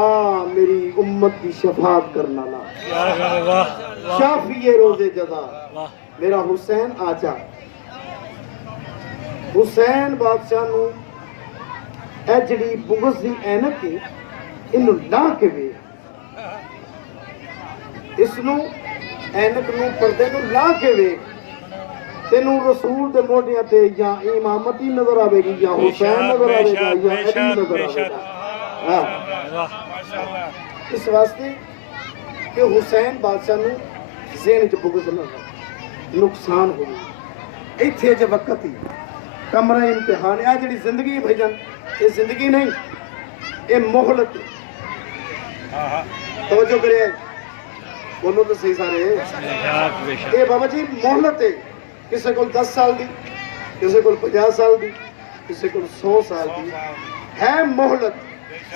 میری امت کی شفاعت کرنا لا شافی روز جزا میرا حسین آجا حسین بادشاہ نو اے جڑی بغض دی اینک کی انہوں لا کے وے اس نو اینک نو پردے نو لا کے وے تینوں رسول دے موڈیاں تے یا امامتی نظر آوے گی یا حسین نظر آوے گا یا علی نظر آوے گا اس واسطے کہ حسین بادشاہ نو ذہن چ بغض نہ نقصان ہو گئی ایتھے جے وقت ہی کمرہ امتحان ہے جڑی زندگی بھجن یہ زندگی نہیں یہ مہلت توجہ کرے بولو تو صحیح سارے یہ بابا جی مہلت ہے کسی کو 10 سال دی کسی کو 50 سال دی کسی کو 100 سال دی ہے مہلت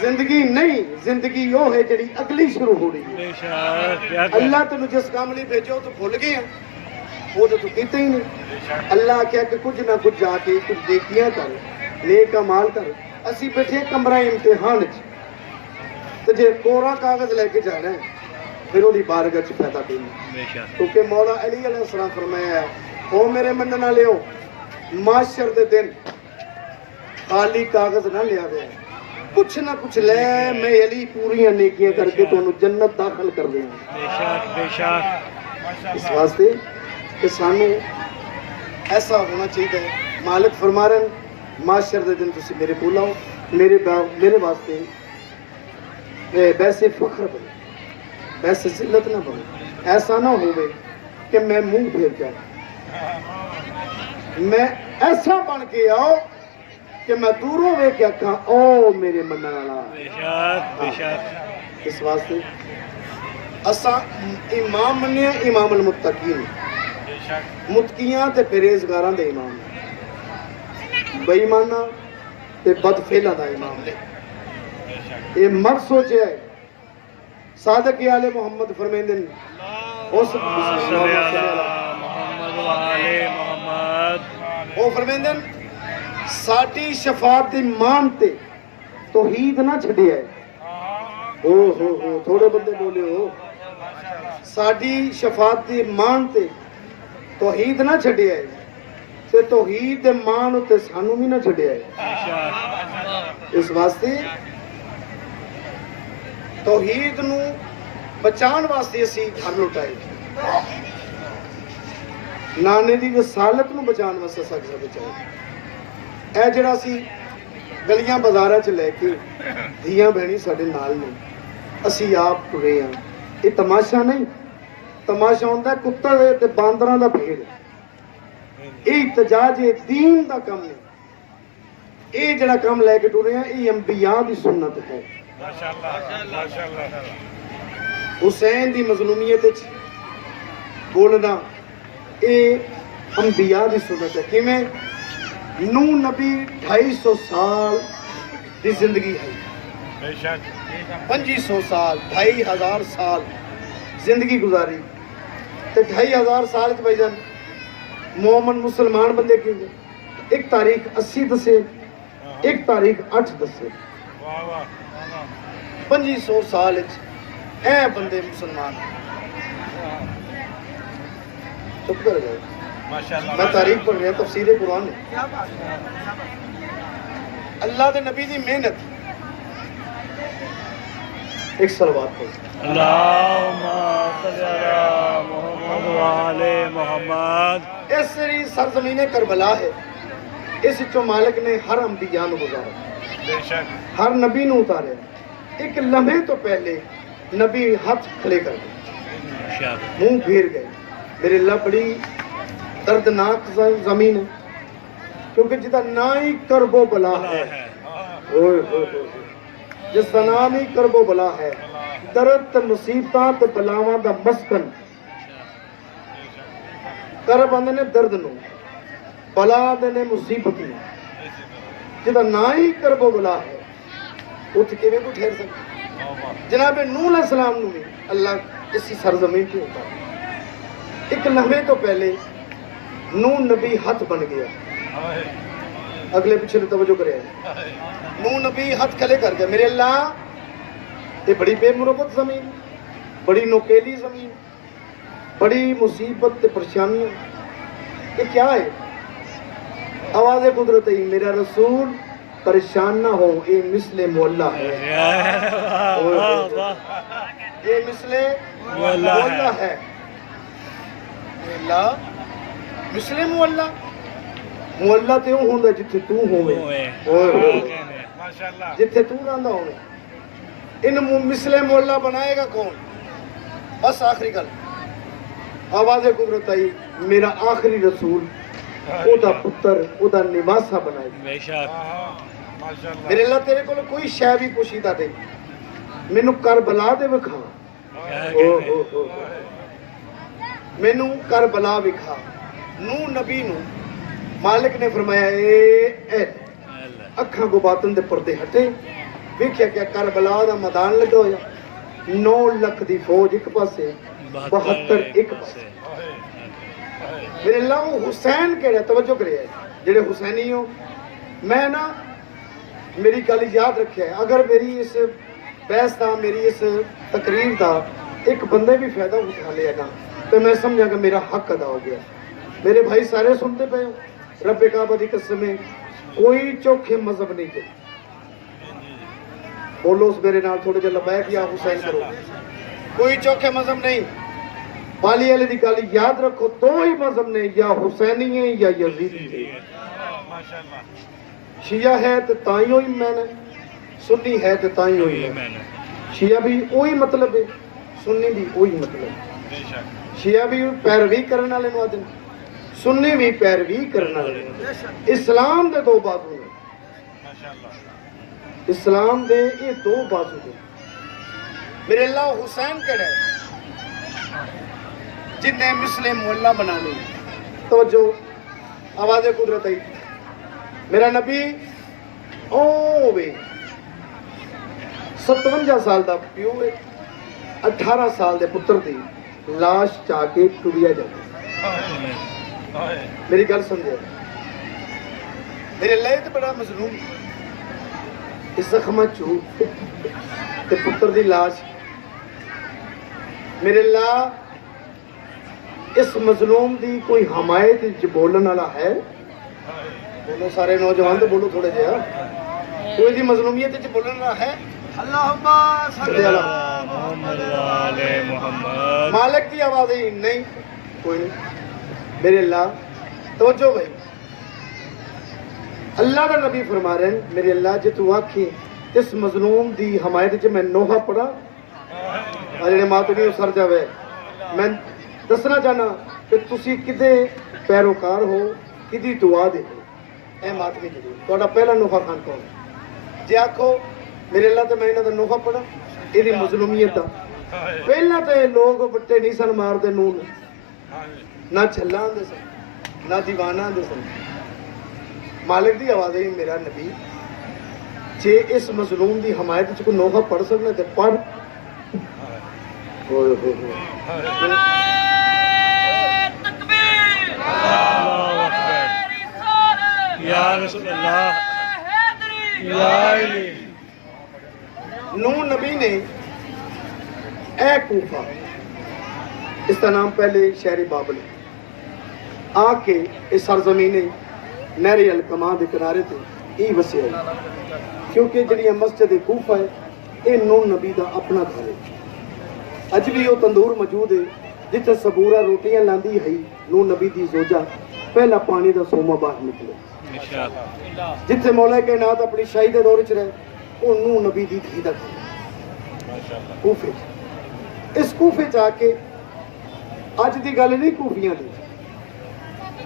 زندگی نہیں زندگی وہ ہے جڑی اگلی شروع ہو رہی ہے اللہ تینوں جس کام لئے بھیجو تو بھول گئے ہیں وہ تو کیتے ہی نہیں اللہ کیا کہ کچھ نہ کچھ جا کے کچھ نیکیاں کر نیک اعمال کر اسی بیٹھے کمرہ امتحان تو جے کوڑا کاغذ لے کے جانا ہے پھر وہی بارگاہ چ پیدا کرنا کیونکہ مولا علی علیہ السلام فرمایا ہے او میرے مننا لیو معاشر دے دن خالی کاغذ نہ لیا دے کچھ نہ کچھ لے میں علی پوری نیکیاں کر کے تو جنت داخل کر دیں بے شک اس واسطے کہ سانو ایسا ہونا چاہیے مالک فرما رہے ہیں معاشر دے دن تسی میرے کول آؤ میرے واسطے ویسے فخر بنے ویسے ذلت نہ بنے ایسا نہ ہوئے کہ میں منہ پھیر جاؤں میں ایسا بن کے آؤ کہ میں دوروں وے کیا کہا او میرے منن والا اس واسطے اساں امام منیا امام المتقین متقیاں تے پرہیزگاراں دے امام بے ایماناں تے بدفعلاں دا امام نے یہ مت سوچے ہے صادق آل محمد فرمیندے اس وہ فرمیندے ساٹی شفاعت دی مان تے توحید نہ چھڈیا ہے تھوڑے بندے بولے ہو ساڈی شفاعت دی مان تے توحید نہ چھڈیا ہے تے توحید دے مان اتے سانو بھی نہ چھڈیا ہے. اس واسطے توحید نو بچان واسطے اسی گھر لٹائے نانے دی رسالت نو بچان واسطے سکسا بچائے. اے جڑا سی گلیاں بازاراں چ لے کے دھیاں بہنی ساڈے نال نے اسی آپ ٹرے ہاں. یہ تماشا نہیں, تماشا ہوندا ہے کتا دے تے باندراں دا بھیڑ. یہ احتجاج دین دا کم ہے. یہ جڑا کام لے کے ٹرے ہیں یہ انبیاء دی سنت ہے. حسین دی مظلومیت بولنا یہ انبیاء دی سنت ہے. کیویں نوح نبی 250 سال دی زندگی ہے, 2500 سال 2500 سال زندگی گزاری تے 2500 سال چ بھائی جان مومن مسلمان بندے کی ایک تاریخ 80 دسے, ایک تاریخ 8 دسے. 2500 سال اے بندے مسلمان چپ کر گئے. میں تاریخ پڑھ رہا تفسیر قرآن ہے. اللہ دے نبی دی محنت. ایک صلوات پڑھ اللہم صلی علی محمد وعلی محمد. اس سری سرزمین کربلا ہے, اس چو مالک نے ہر انبیاء نو گزارا, ہر نبی نو اتارے. ایک لمحے تو پہلے نبی ہاتھ کھلے کر گئے, منہ پھیر گئے. میرے اللہ بڑی دردناک زمین ہے, کیونکہ جدا نا ہی کرب و بلا ہے, جس کا نام ہی کرب و بلا ہے, درد مصیبتاں تے بلاواں دا مسکن. کرب آندے نے درد نو, بلا آندے نے مصیبت نو. جدا نا ہی کرب و بلا ہے اتھ کیویں کو ٹھہر سکتا. جناب نوح علیہ السلام نو بھی اللہ اسی سرزمین کی ہوتا ہے. ایک لمحے تو پہلے نوح نبی ہاتھ بن گیا. اگلے پیچھے توجہ کرے. نوح نبی ہاتھ کھلے کر گیا. میرے اللہ یہ بڑی بے مربت زمین, بڑی نوکیلی زمین, بڑی مصیبت تے پریشانیاں. یہ کیا ہے؟ آواز قدرت ہے. میرا رسول پریشان نہ ہو, یہ مثل مولا ہے, یہ مثل مولا ہے. اللہ مثل مولا, مولا تے وہ ہوندا جتھے تو ہووے, جتھے تو رہندا ہووے. ان مثل مولا بنائے گا کون؟ بس آخری گل آواز قدرت آئی. میرا آخری رسول او دا پتر او دا نواسا بنائے گا. میرے اللہ تیرے کو کوئی شے بھی پوچھیدا دے, مینوں کربلا دے وکھا, مینوں کربلا وکھا. نوح نبی نو مالک نے فرمایا اے اکھاں کو باطن دے پردے ہٹے, ویکھیا کہ کربلا دا میدان لگا ہویا, 9 لکھ دی فوج ایک پاسے, 72 ایک پاسے. میرے اللہ وہ حسین کہڑا توجہ کرے ہے جڑے حسینی ہو. میں نا میری گل یاد رکھے ہے, اگر میری اس بحث دا, میری اس تقریر دا ایک بندے بھی فائدہ اٹھا لیا گا تو میں سمجھا کہ میرا حق ادا ہو گیا. میرے بھائی سارے سنتے پے ہو, رب کعبہ دی قسم ہے کوئی چوکھے مذہب نہیں دے. بولو اس میرے نال تھوڑے جے لبیک یا حسین کرو. کوئی چوکھے مذہب نہیں. والی علی دی گل یاد رکھو, 2 ہی مذہب نے, یا حسینی ہے یا یزیدی ہے. شیعہ ہے تو تائیں ہوئی میں نے, سنی ہے تو تائیں ہوئی میں نے. شیعہ بھی وہی مطلب ہے, سنی بھی وہی مطلب. شیعہ بھی پیروی کرنے والے معدن, سنی بھی پیروی کرنے والے. اسلام دے 2 بازو ہیں, اسلام دے یہ 2 بازو ہیں. میرے اللہ حسین کہڑا ہے جن نے مثل مولا بنانے. توجہ آواز قدرت آئی. میرا نبی اوے 57 سال دا پیو ہے, 18 سال دے پتر دی لاش چا کے ٹریا جائے. میری گل سمجھے, میرے اللہ تو بڑا مظلوم اس زخمہ چو تے پتر دی لاش. میرے اللہ اس مظلوم دی کوئی حمایت وچ بولن والا ہے؟ بولو سارے نوجوان تو بولو تھوڑے جہا، کوئی دی مظلومیت وچ بولن والا ہے؟ اللہم صلی اللہ محمد علیہ محمد. مالک کی آواز ہے نہیں، کوئی نہیں. میرے اللہ توجہ بھائی، اللہ کا نبی فرما رہے ہیں میرے اللہ جے تو آکھیں اس مظلوم دی حمایت وچ میں نوحہ پڑھا اور جڑے ماتمی سر جاوے، میں دسنا چاہنا کہ تسی کدے پیروکار ہو، کدی دعا دے ہو. اے ماتمی جی تہاڈا پہلا نوحہ خان کون؟ جے آکھو میرے اللہ تے میں انہاں دا نوحہ پڑھا یہ مظلومیت دا. پہلا تے لوگ بٹے نہیں سن مارتے نون، نہ چھلا آندے سن، نہ دیوانہ آندے سن. مالک دی آواز ہے میرا نبی جے اس مظلوم دی حمایت وچ کوئی نوحہ پڑھ سکنا تے پڑھ. ہوئے ہوئے ہوئے یا رسول اللہ یا علی. نوح نبی نے اے کوفہ، اس کا نام پہلے شہر بابل آ کے اس سرزمین نہر الکما دے کنارے تے ای وسیا ہے، کیونکہ جڑی مسجد کوفہ ہے یہ نوح نبی دا اپنا گھر ہے. اج بھی وہ تندور موجود ہے جتھے صبورہ روٹیاں لاندی ہے نوح نبی دی زوجہ پہلا پانی دا سوما باہر نکلے. جتھے مولا کائنات اپنی شاہی دے دور وچ رہے وہ نوح نبی دی دھی دا گھر کوفے. اس کوفے چ آ کے اج دی گل نہیں کوفیاں دی،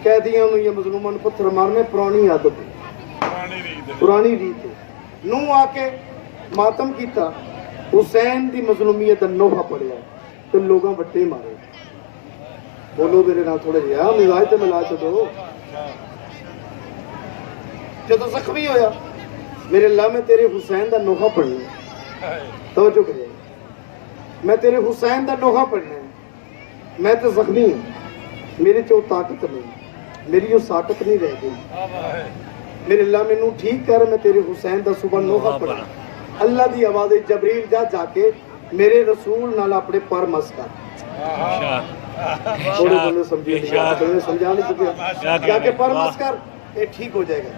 قیدیاں نوں یا مظلوماں نوں پتھر مارنے پرانی عادت ہے، پرانی ریت ہے. نوح آ کے ماتم کیتا، حسین دی مظلومیت دا نوحہ پڑھیا تو لوگاں وٹے مارے. بولو میرے نال تھوڑے جہا مزاج تے ملا چڈو. جدو زخمی ہویا میرے اللہ میں تیرے حسین دا نوحہ پڑھنا، توجہ کرے، میں تیرے حسین دا نوحہ پڑھنا ہے. میں تو زخمی ہوں، میرے چو طاقت نہیں، میری وہ طاقت نہیں رہ گئی. میرے اللہ میں نو ٹھیک کر، میں تیرے حسین دا صبح نوحہ پڑھنا. اللہ دی آواز جبریل جا کے میرے رسول نال اپنے پر مس کر. تھوڑے بندے سمجھے سمجھا نہیں سکے، جا کے پر مس کر یہ ٹھیک ہو جائے گا.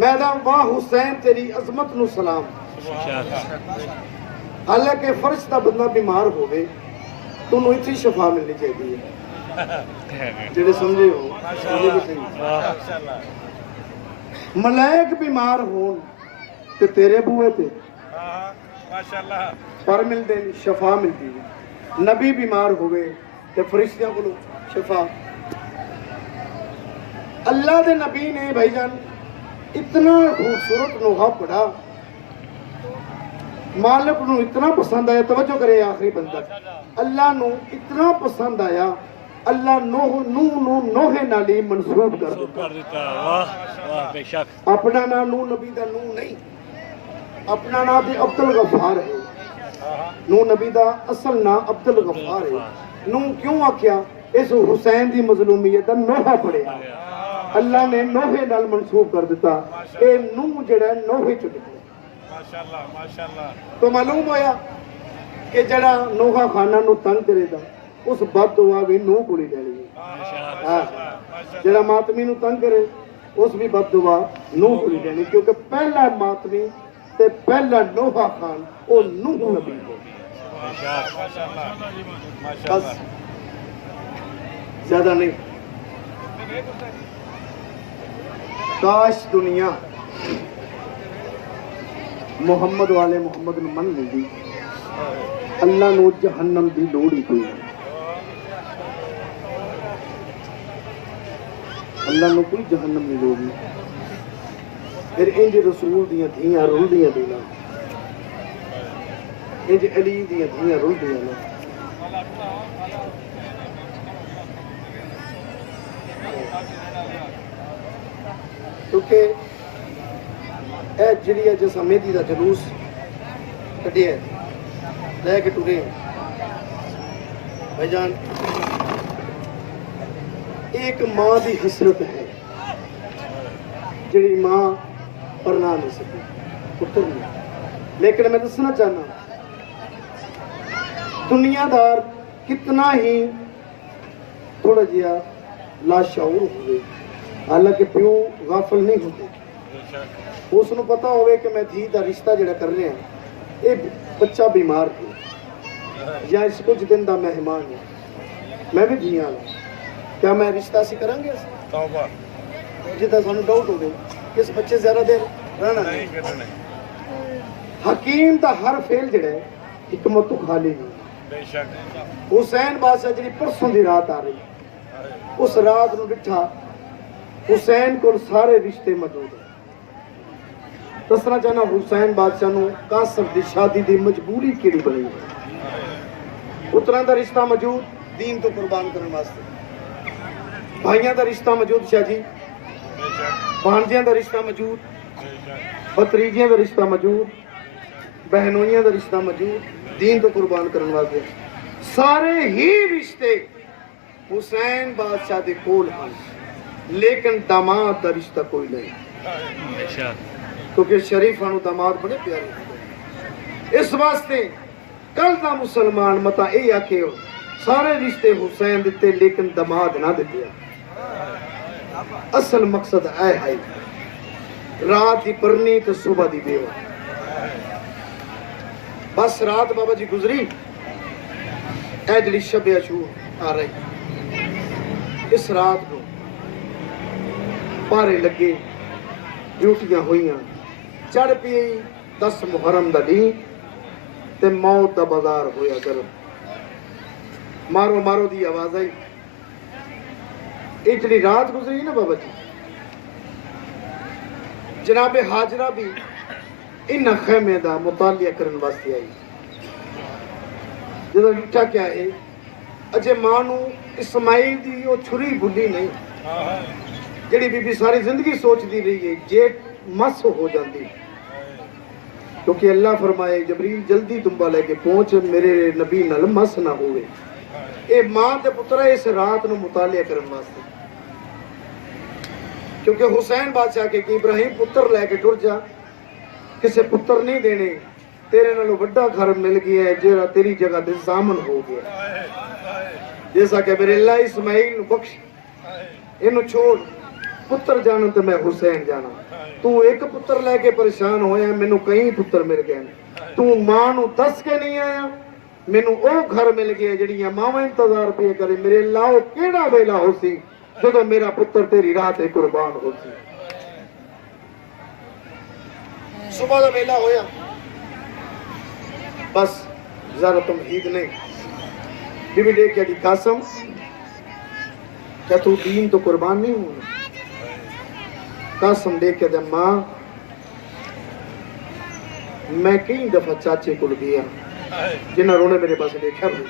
میں دا واہ حسین تیری عظمت نو سلام. حالانکہ فرش دا بندہ بیمار ہوئے تو انہوں اتنی شفا ملنی چاہیے. جڑے سمجھے ہو سمجھے بھی صحیح. ملائک بیمار ہون تے تیرے بوئے تے پر ملتے شفا ملتی ہے. نبی بیمار ہوئے تے فرشتیاں کو شفا. اللہ دے نبی نے بھائی جان اتنا خوبصورت نوحہ پڑھا، مالک نو اتنا پسند آیا. توجہ کرے آخری بندہ، اللہ نو اتنا پسند آیا اللہ نوح نالی منسوب کر دیتا. اپنا نام نوح نبی دا نوح نہیں، اپنا نام تے عبد الغفار ہے. نوح نبی دا اصل نام عبد الغفار ہے. نوح کیوں آکھیا؟ اس حسین دی مظلومیت دا نوحہ پڑھیا، اللہ نے نوحے نال منسوب کر دیتا. اے نوح جڑا نوحے چ نکلا. تو معلوم ہویا کہ جڑا نوحہ خانہ نو تنگ کرے دا اس بد دعا بھی نوح کو نہیں لینی. جڑا ماتمی نو تنگ کرے اس بھی بد دعا نوح کو نہیں لینی، کیونکہ پہلا ماتمی تے پہلا نوحہ خان او نوح نبی کو. بس زیادہ نہیں. کاش دنیا محمد والے محمد نو من لیندی، اللہ نو جہنم دی لوڑ ہی کوئی نہیں. اللہ نو کوئی جہنم دی لوڑ نہیں. پھر انج رسول دیاں دھیاں رل دیاں دینا، انج علی دیاں دھیاں رل دیاں نا. کیونکہ اے جڑی ہے جس مہندی دا جلوس کٹیا لے کے ٹرے بھائی جان، ایک ماں دی حسرت ہے جڑی ماں پرنا نہیں سکی پتر نہیں. لیکن میں دسنا چاہنا دنیا دار کتنا ہی ਥੋੜਾ ਜਿਹਾ ਲਾਸ਼ਾਉਰ ਹੋਵੇ, ਹਾਲਾਂਕਿ ਪਿਓ ਗਾਫਲ ਨਹੀਂ ਹੁੰਦੇ। ਉਸ ਨੂੰ ਪਤਾ ਹੋਵੇ ਕਿ ਮੈਂ ਧੀ ਦਾ ਰਿਸ਼ਤਾ ਜਿਹੜਾ ਕਰ ਰਿਹਾ, ਇਹ ਬੱਚਾ ਬਿਮਾਰ ਹੈ ਜਾਂ ਇਸ ਕੁਝ ਦਿਨ ਦਾ ਮਹਿਮਾਨ ਹੈ, ਮੈਂ ਵੀ ਧੀਆਂ ਵਾਲਾ, ਕਿਆ ਮੈਂ ਰਿਸ਼ਤਾ ਅਸੀਂ ਕਰਾਂਗੇ? ਤੌਬਾ ਜਿੱਦਾਂ ਸਾਨੂੰ ਡਾਊਟ ਹੋਵੇ ਕਿ ਇਸ ਬੱਚੇ ਜ਼ਿਆਦਾ ਦੇਰ ਰਹਿਣਾ ਨਹੀਂ ਕਰਨਾ ਹਕੀਮ ਦਾ ਹਰ ਫੇਲ ਜਿਹੜਾ ਹੈ ਹਕਮਤ ਤੋਂ ਖਾਲੀ ਨਹੀਂ। ਬੇਸ਼ੱਕ ਹੁਸੈਨ ਬਾਦਸ਼ਾਹ ਜਿਹੜੀ ਪਰਸੋਂ ਦੀ ਰਾਤ ਆ ਰਹੀ, ਉਸ ਰਾਤ ਨੂੰ ਡਿੱਠਾ ਹੁਸੈਨ ਕੋਲ ਸਾਰੇ ਰਿਸ਼ਤੇ ਮੌਜੂਦ ਹੈ। ਦੱਸਣਾ ਚਾਹਨਾ ਹੁਸੈਨ ਬਾਦਸ਼ਾਹ ਨੂੰ ਕਾਸਮ ਦੀ ਸ਼ਾਦੀ ਦੀ ਮਜਬੂਰੀ ਕਿਹੜੀ ਬਣੀ ਹੈ। ਪੁੱਤਰਾਂ ਦਾ ਰਿਸ਼ਤਾ ਮੌਜੂਦ دین تو قربان کرنے واسطے, بھائیاں دا رشتہ موجود شاہ جی, بھانجیاں دا رشتہ موجود, بھتریجیاں دا رشتہ موجود, بہنوئیاں دا رشتہ موجود, دین تو قربان کرنے واسطے سارے ہی رشتے حسین بادشاہ دے کول ہیں, لیکن داماد دا رشتہ کوئی نہیں, کیونکہ شریفاں نو داماد بڑے پیارے ہیں. اس واسطے کل دا مسلمان متا اے آکھے ہو سارے رشتے حسین دیتے لیکن داماد نہ دیتے. اصل مقصد اے ہے رات دی پرنی تو صبح دی بیوہ. بس رات بابا جی گزری, اے جڑی شب عاشور آ رہی, اس رات کو پارے لگے, ڈیوٹیاں ہوئیاں, چڑھ پی 10 محرم دا دین تے موت دا بازار ہویا گرم. مارو مارو دی آواز آئی. یہ جڑی رات گزری نا بابا جی, جناب حاجرہ بھی ان خیمے دا مطالعہ کرن واسطے آئی. جدو لٹھا کیا ہے, اجے ماں نو اسماعیل دی وہ چھری بھلی نہیں جڑی بی بی ساری زندگی سوچ دی رہی ہے جے مس ہو جاندی, کیونکہ اللہ فرمائے جبریل جلدی دنبا لے کے پہنچ میرے نبی نال مس نہ ہوئے. اے ماں تے پترہ اس رات نو مطالعہ کرن واسطے, کیونکہ حسین بادشاہ کے کہ ابراہیم پتر لے کے ٹر جا, کسے پتر نہیں دینے, تیرے نالو بڑا گھر مل گیا ہے جیڑا تیری جگہ دے زامن ہو گیا. جیسا کہ میرے اللہ اسماعیل بخش, انہوں چھوڑ پتر جانا تو میں حسین جانا. تو ایک پتر لے کے پریشان ہویا, مینوں کئی پتر مل گئے. تو ماں نو دس کے نہیں آیا, مینوں او گھر مل گیا جڑیاں ماواں انتظار پہ کرے. میرے اللہ کیڑا ویلا ہو سی جدو میرا پتر تیری راہ تے قربان ہو سی. صبح دا ویلا ہویا, بس ذرا تمہید نہیں. بی بی لے کے دی قاسم, کیا تو دین تو قربان نہیں ہونا؟ قاسم دے کے دے ماں, میں کئی دفعہ چاچے کو گیا, جنہ رونے میرے پاس دیکھا بھی,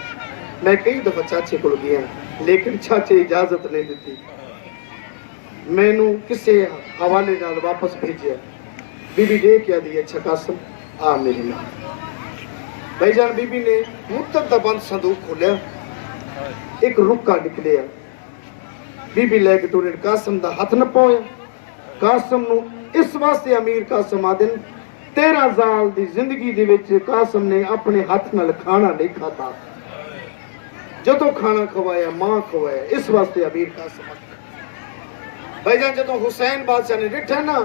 میں کئی دفعہ چاچے کو گیا لیکن چاچے اجازت نہیں دیتی. میں نو کسے حوالے نال واپس بھیجیا. بی بی دے کیا دی, اچھا قاسم آ میری ماں. بھائی جان بی بی نے مدت دا بند صندوق کھولیا, ایک رکا نکلیا. بی بی لے کے ٹورے قاسم دا ہاتھ نہ پایا. قاسم نو اس واسطے امیر قاسم آدن 13 سال دی زندگی دی وچ قاسم نے اپنے ہاتھ نال کھانا نہیں کھاتا. جدو کھانا کھوایا ماں کھوایا, اس واسطے امیر قاسم. بھائی جان جدو حسین بادشاہ نے ڈٹھا نا,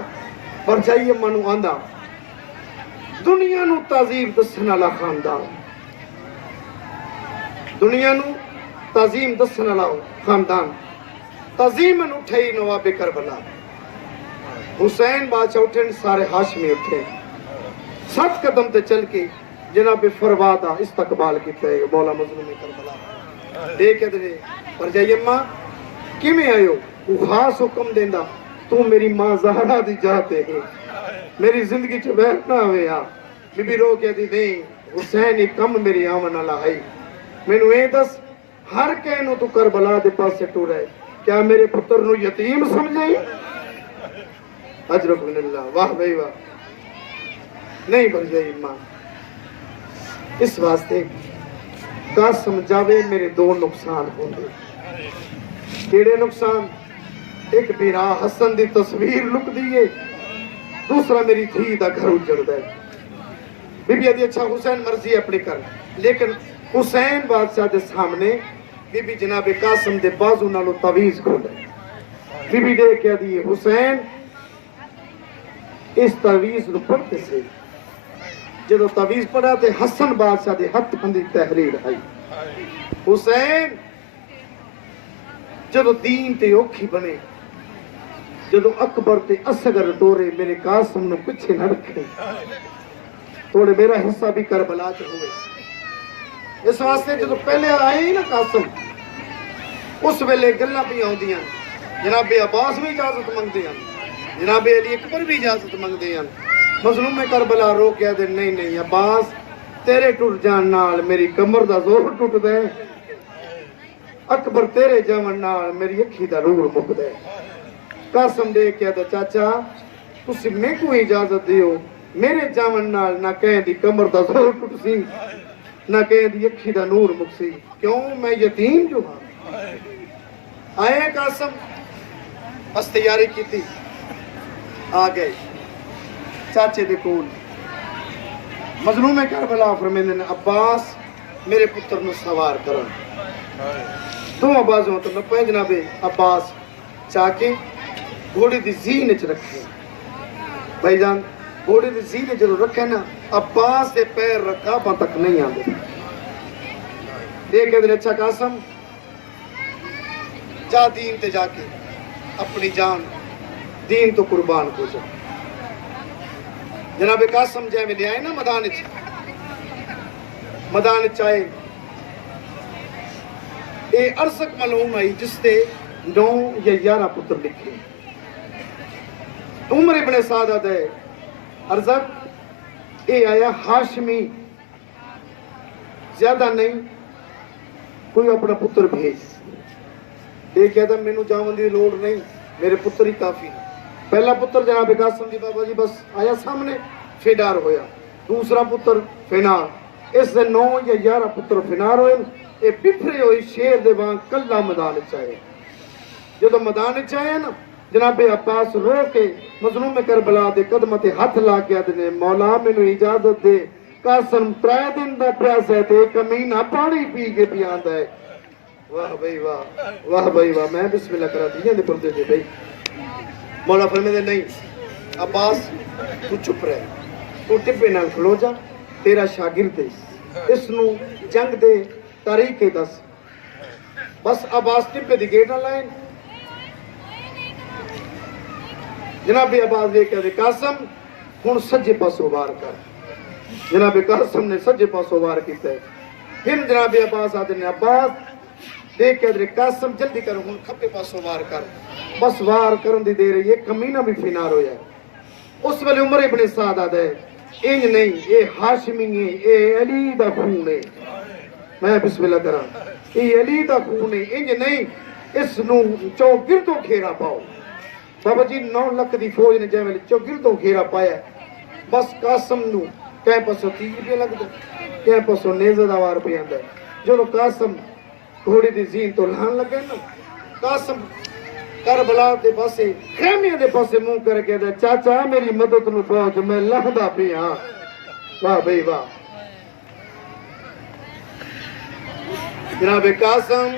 پر جائیے منو آندا دنیا نو تعظیم دسن والا خاندان, دنیا نو تعظیم دسن والا خاندان, تعظیمن اٹھائی نواب کربلا. حسین بادشاہ اٹھے, سارے ہاشمی اٹھے, 7 قدم تے چل کے جناب فروادا استقبال کیتا ہے مولا مظلوم کربلا. دیکھ دے پر جائیے ماں کیویں آئیو, وہ خاص حکم دیندا, تو میری ماں زہرا دی جاتے ہے, میری زندگی چ بیٹھنا ہوئے آ. بی بی رو کہتی نہیں, حسین ایک کم میری آمن والا ہے. مینوں اے دس, ہر کہنو تو کربلا دے پاسے ٹورا ہے, کیا میرے پتر نو یتیم سمجھائی؟ اجرک من اللہ, واہ بھائی واہ. نہیں بن جائی ماں. اس واسطے قاسم جاوے میرے 2 نقصان ہوندے. کیڑے نقصان؟ ایک بیرا حسن دی تصویر لک دیئے, دوسرا میری دھی دا گھر اجڑ دے. بی بی آدھی اچھا حسین مرضی اپنی کر, لیکن حسین بادشاہ دے سامنے بی بی جناب قاسم دے بازو نالو تعویز کھولے بی بی دے کہہ دی حسین اس تعویز نو پڑھتے سے جدو تعویز پڑھا تے حسن بادشاہ دے ہتھ دی تحریر آئی حسین جدو دین تے اوکھی بنے جدو اکبر تے اصغر ڈورے میرے قاسم نو پچھے نہ رکھے توڑے میرا حصہ بھی کربلا چ ہوئے اس واسطے جدو پہلے آئے ہی نا قاسم اس ویلے گلاں بھی آؤندیاں جناب عباس بھی اجازت منگتے ہیں جناب علی اکبر بھی اجازت منگتے ہیں مظلوم کربلا رو کیا دے نہیں نہیں عباس تیرے ٹوٹ جان نال میری کمر دا زور ٹوٹ دے اکبر تیرے جاون نال میری اکھی دا نور مک دے قاسم دے کیا دا چاچا تسی میں کو اجازت دیو میرے جاون نال نہ کہیں دی کمر دا زور ٹوٹ سی نہ کہیں دی اکھی دا نور مک سی کیوں میں یتیم جو ہاں آئے قاسم بس تیاری کی تھی آ گئے چاچے دے کول مظلوم کربلا فرمیندے نے عباس میرے پتر نو سوار کرن تو آبازوں تو نہ پہ جناب عباس چاہ کے گھوڑی دی زین وچ رکھے بھائی جان گھوڑی دی زین وچ جو رکھے نا عباس دے پیر رکاباں تک نہیں آندے دیکھ دے اچھا قاسم جا دین تے جا کے اپنی جان دین تو قربان کو جا جناب قاسم جائے میں لے آئے نا مدان چاہے اے ارزق معلوم آئی جس تے 9 یا 11 پتر لکھے عمر ابن سعادت ہے ارزق اے آیا ہاشمی زیادہ نہیں کوئی اپنا پتر بھیج یہ کہتا میں نو جاون دی لوڑ نہیں میرے پتر ہی کافی پہلا پتر جناب قاسم دی بابا جی بس آیا سامنے فیڈار ہویا دوسرا پتر فینار اس سے 9 یا 11 پتر فینار ہوئے اے پپھرے ہوئی شیر دے وہاں کلا میدان چاہے جدو میدان چاہے نا جناب عباس رو کے مظلوم کربلا دے قدم تے ہاتھ لا کے دے مولا مینوں اجازت دے قاسم 3 دن دا پیاسا ہے تے کمینہ پانی پی کے پیاندا ہے واہ بھائی واہ بھائی واہ میں بسم اللہ کرا دیاں دے پردے دے بھائی مولا فرمیندے نہیں عباس تو چپ رہے تو ٹبے نال کھلو جا تیرا شاگرد ہے اس نو جنگ دے طریقے دس بس عباس ٹبے دی گیٹ نہ لائن جناب عباس دے کہتے قاسم ہن سجے پاسوں وار کر جناب قاسم نے سجے پاسوں وار کیتا ہے پھر جناب عباس آدھے نے عباس دیکھ کے ادھر قاسم جلدی کر ہن کھپے پاسوں وار کر بس وار کرن دی دے رہی ہے کمینہ بھی فینار ہویا ہے اس ویلے عمر ابن سعادت ہے انج نہیں اے ہاشمی ہے اے علی دا خون ہے میں بسم اللہ کراں اے علی دا خون ہے انج نہیں اس نو چوگردوں گھیرا پاؤ بابا جی 9 لکھ دی فوج نے جے ویلے چوگردوں گھیرا پایا بس قاسم نو کہیں پسوں تیر پہ لگ دے کہیں پسوں نیزہ دا وار پہ آندا ہے جو قاسم گھوڑی دی زین تو لہن لگے نا قاسم کربلا دے پاسے خیمیہ دے پاسے منہ کر کے دے چاچا میری مدد نو پہنچ میں لہدا پی ہاں واہ بھئی واہ جناب قاسم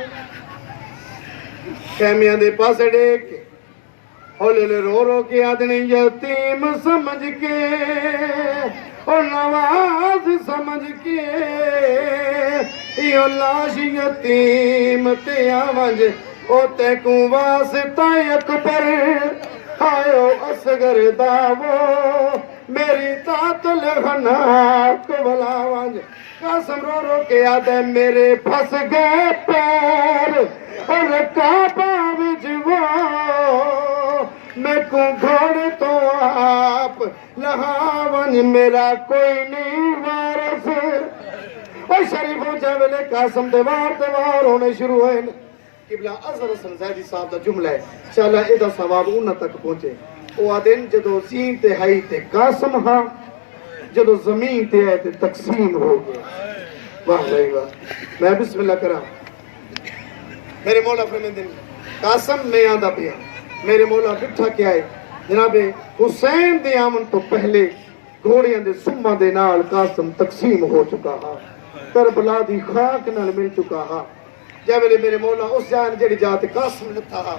خیمیہ دے پاسے ڈیک ہولے رو رو کے آدھنے یتیم سمجھ کے اور نواز سمجھ کے یہ لاش یتیم تے آمج او تے کو واسطہ اکبر آئیو اصغر داو میری تاتل غناک بلاوانج قاسم رو رو کے آدھے میرے پھس گئے پیر اور کعبہ وجوہ میں کو گھوڑ تو آپ لہاون میرا کوئی نہیں وارث اور شریفوں جاویلے قاسم دیوار ہونے شروع ہوئے قبلہ اظہر حسن زیدی صاحب دا جملہ ہے چالا ایدہ ثواب انہ تک پہنچے او آدھن جدو زین تے ہائی تے قاسم ہاں جدو زمین تے آئے تے تقسیم ہو گئے واہ بھائی واہ میں بسم اللہ کرا میرے مولا فرمیندن قاسم میں آدھا پیا میرے مولا بٹھا کیا ہے جناب حسین دے آمن تو پہلے گھوڑیاں دے سمہ دے نال قاسم تقسیم ہو چکا ہاں کربلا دی خاک نال مل چکا ہاں جے ویلے میرے مولا اس جان جڑی جات قاسم لتا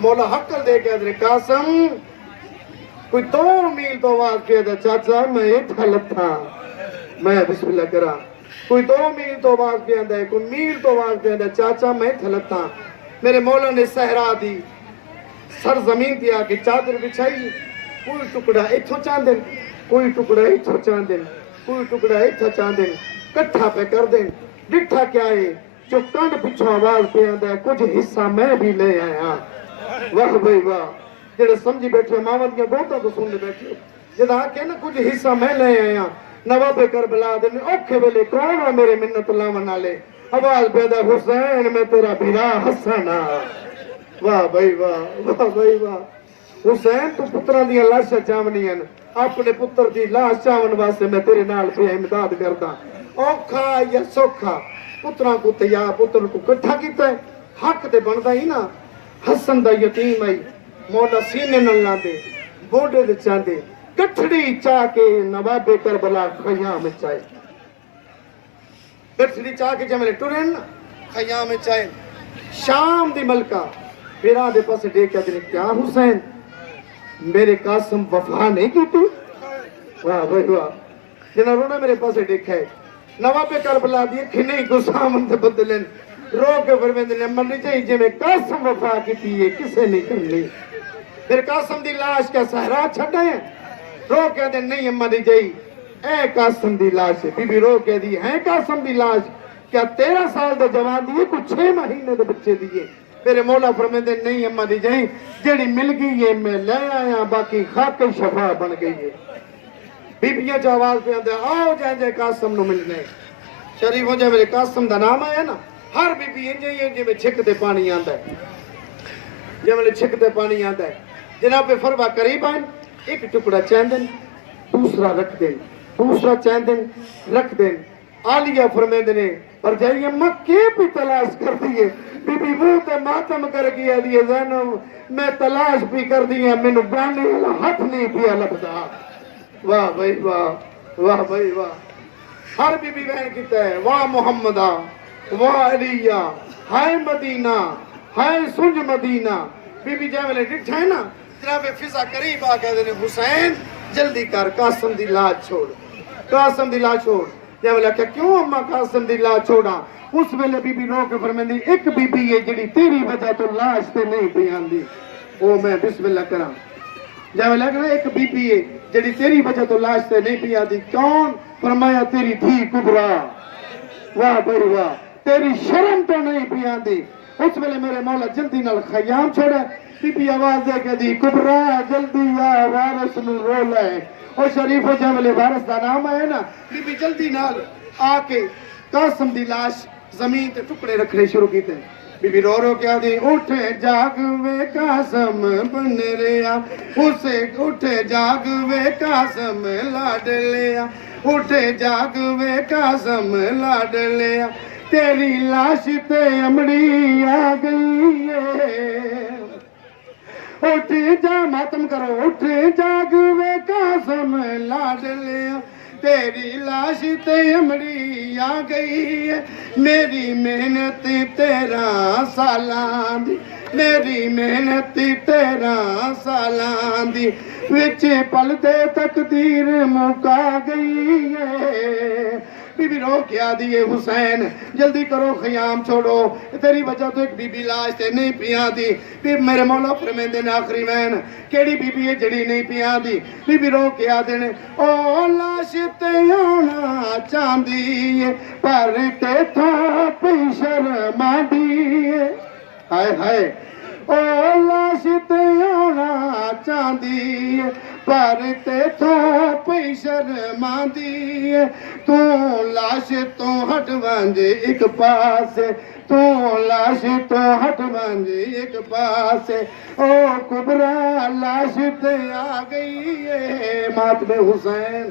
مولا حقل دے کے ادھر قاسم کوئی 2 میل تو آواز کیا تھا چاچا میں اتھا لتا میں بسم اللہ کرا کوئی 2 میل تو آواز کیا تھا کوئی میل تو آواز کیا تھا چاچا میں اتھا لتا میرے مولا نے صحرا دی سر زمین دیا کہ چادر بچھائی کوئی ٹکڑا اتھو چاندن کوئی ٹکڑا اتھو چاندن کوئی ٹکڑا اتھو چاندن کٹھا پہ کر دیں ڈٹھا کیا ہے جو کنڈ پچھو آواز پہ آندہ ہے کچھ حصہ میں بھی لے آیا واہ بھائی واہ جڑے سمجھی بیٹھے محمد کے گوتا تو سننے بیٹھے جدا کہ نا کچھ حصہ میں لے آیا نواب کربلا دن اوکھے ویلے کون ہے میرے منت اللہ منا لے آواز پیدا حسین میں تیرا بھیرا حسنا واہ بھائی واہ واہ بھائی واہ حسین تو پتران دیا لاشا چاونی ہیں اپنے پتر دی لاش چاون واسے میں تیرے نال پہ امداد کرتا اوکھا یا سوکھا پتران کو تیار پتر کو کٹھا کیتا ہے حق دے بندہ ہی نا حسن دا یتیم آئی مولا سینے نہ لاندے بوڑے دے چاندے کٹھڑی چاہ کے نواب کربلا خیام چاہے کٹھڑی چاہ کے جمعے ٹورن خیام چاہے شام دی ملکہ پیرا دے پاس دیکھا دنے کیا حسین میرے قاسم وفا نہیں کی تو واہ بھائی واہ جنہوں رونا میرے پاس دیکھا ہے نواب کربلا دیئے کھنے گسامن دے بدلن رو کے فرمیندے نے مرنی چاہیے جی میں قاسم وفا کی تھی یہ کسے نہیں کرنی پھر قاسم دی لاش کیا صحرا چھڑے ہیں رو کے دے نہیں مرنی چاہیے اے قاسم دی لاش ہے بی بی رو کے دی ہیں قاسم دی لاش کیا 13 سال دے جوان دیئے کچھ 6 مہینے دے بچے دیئے میرے مولا فرمیندے نہیں اماں دی جائیں جیڑی مل گئی ہے میں لے آیا باقی خاک شفا بن گئی ہے بی بیاں جو آواز پہ آندے آؤ جائیں جائے قاسم نو ملنے شریف ہو جائے میرے قاسم دا نام آیا نا ہر بی بی انجے یہ جی میں چھک دے پانی آندہ ہے جی میں چھک دے پانی آندہ ہے جناب فرما قریب آئیں ایک ٹکڑا چیندن دوسرا رکھ دیں دوسرا چیندن رکھ دیں آلیہ فرمیندے نے اور جائیے مکے بھی تلاش کر دیئے بی بی وہ تے ماتم کر گیا دیئے زینب میں تلاش بھی کر دیئے میں نو گانے والا ہاتھ نہیں پیا لگتا واہ بھائی واہ بھائی واہ ہر بی بی بہن کیتا ہے واہ محمدہ واہ علیہ ہائے مدینہ ہائے سنج مدینہ بی بی جائے والے ڈٹھ ہے نا جناب فضا قریب آگئے دینے حسین جلدی کر قاسم دی لاش چھوڑ قاسم دی لاش چھوڑ جائے والے کہا کیوں اممہ قاسم دی لاش چھوڑا اس ویلے بی بی رو کے فرمیندی ایک بی بی یہ جڑی تیری وجہ تو لاش تے نہیں بیان دی او میں بسم اللہ کرا جائے والے کہا ایک بی بی یہ جڑی تیری وجہ تو لاش تے نہیں بیان دی کون فرمایا تیری تھی کبرا واہ بھائی واہ تیری شرم تو نہیں بیان دی اس ویلے میرے مولا جلدی نال خیام چھوڑا بی بی آواز دے کے دی کبرا جلدی یا وارث نو رو لائے اور شریف ہو جائے والے وارث دا نام ہے نا بی بی جلدی نال آ کے قاسم دی لاش زمین تے ٹکڑے رکھنے شروع کیتے بی بی رو رو کیا دی اٹھے جاگ وے قاسم بن ریا اسے اٹھے جاگ وے قاسم لاڈ لیا اٹھے جاگ وے قاسم لاڈ لیا تیری لاش تے امڑی آ گئی ہے اٹھ جا ماتم کرو اٹھ جاگ وے قاسم لاڈ لیا تیری لاش تے امڑی آ گئی ہے میری محنت 13 سالان دی میری محنت 13 سالان دی وچ پل دے تقدیر مکا گئی ہے بی بی رو کیا دیئے حسین جلدی کرو خیام چھوڑو تیری وجہ تو ایک بی بی لاش تے نہیں پیا دی بی میرے مولا فرمیندے نے آخری وین کیڑی بی بی ہے جڑی نہیں پیا دی بی بی رو کیا دینے او لاش تے آنا چاندی پر تے تھا پی شرما دی ہائے ہائے او لاش تے آنا چاندی پر تے تھا پی شرما دی تو لاش تو ہٹ ونج ایک پاس تو لاش تو ہٹ ونج ایک پاس او کبرا لاش تے آ گئی ہے ماتم حسین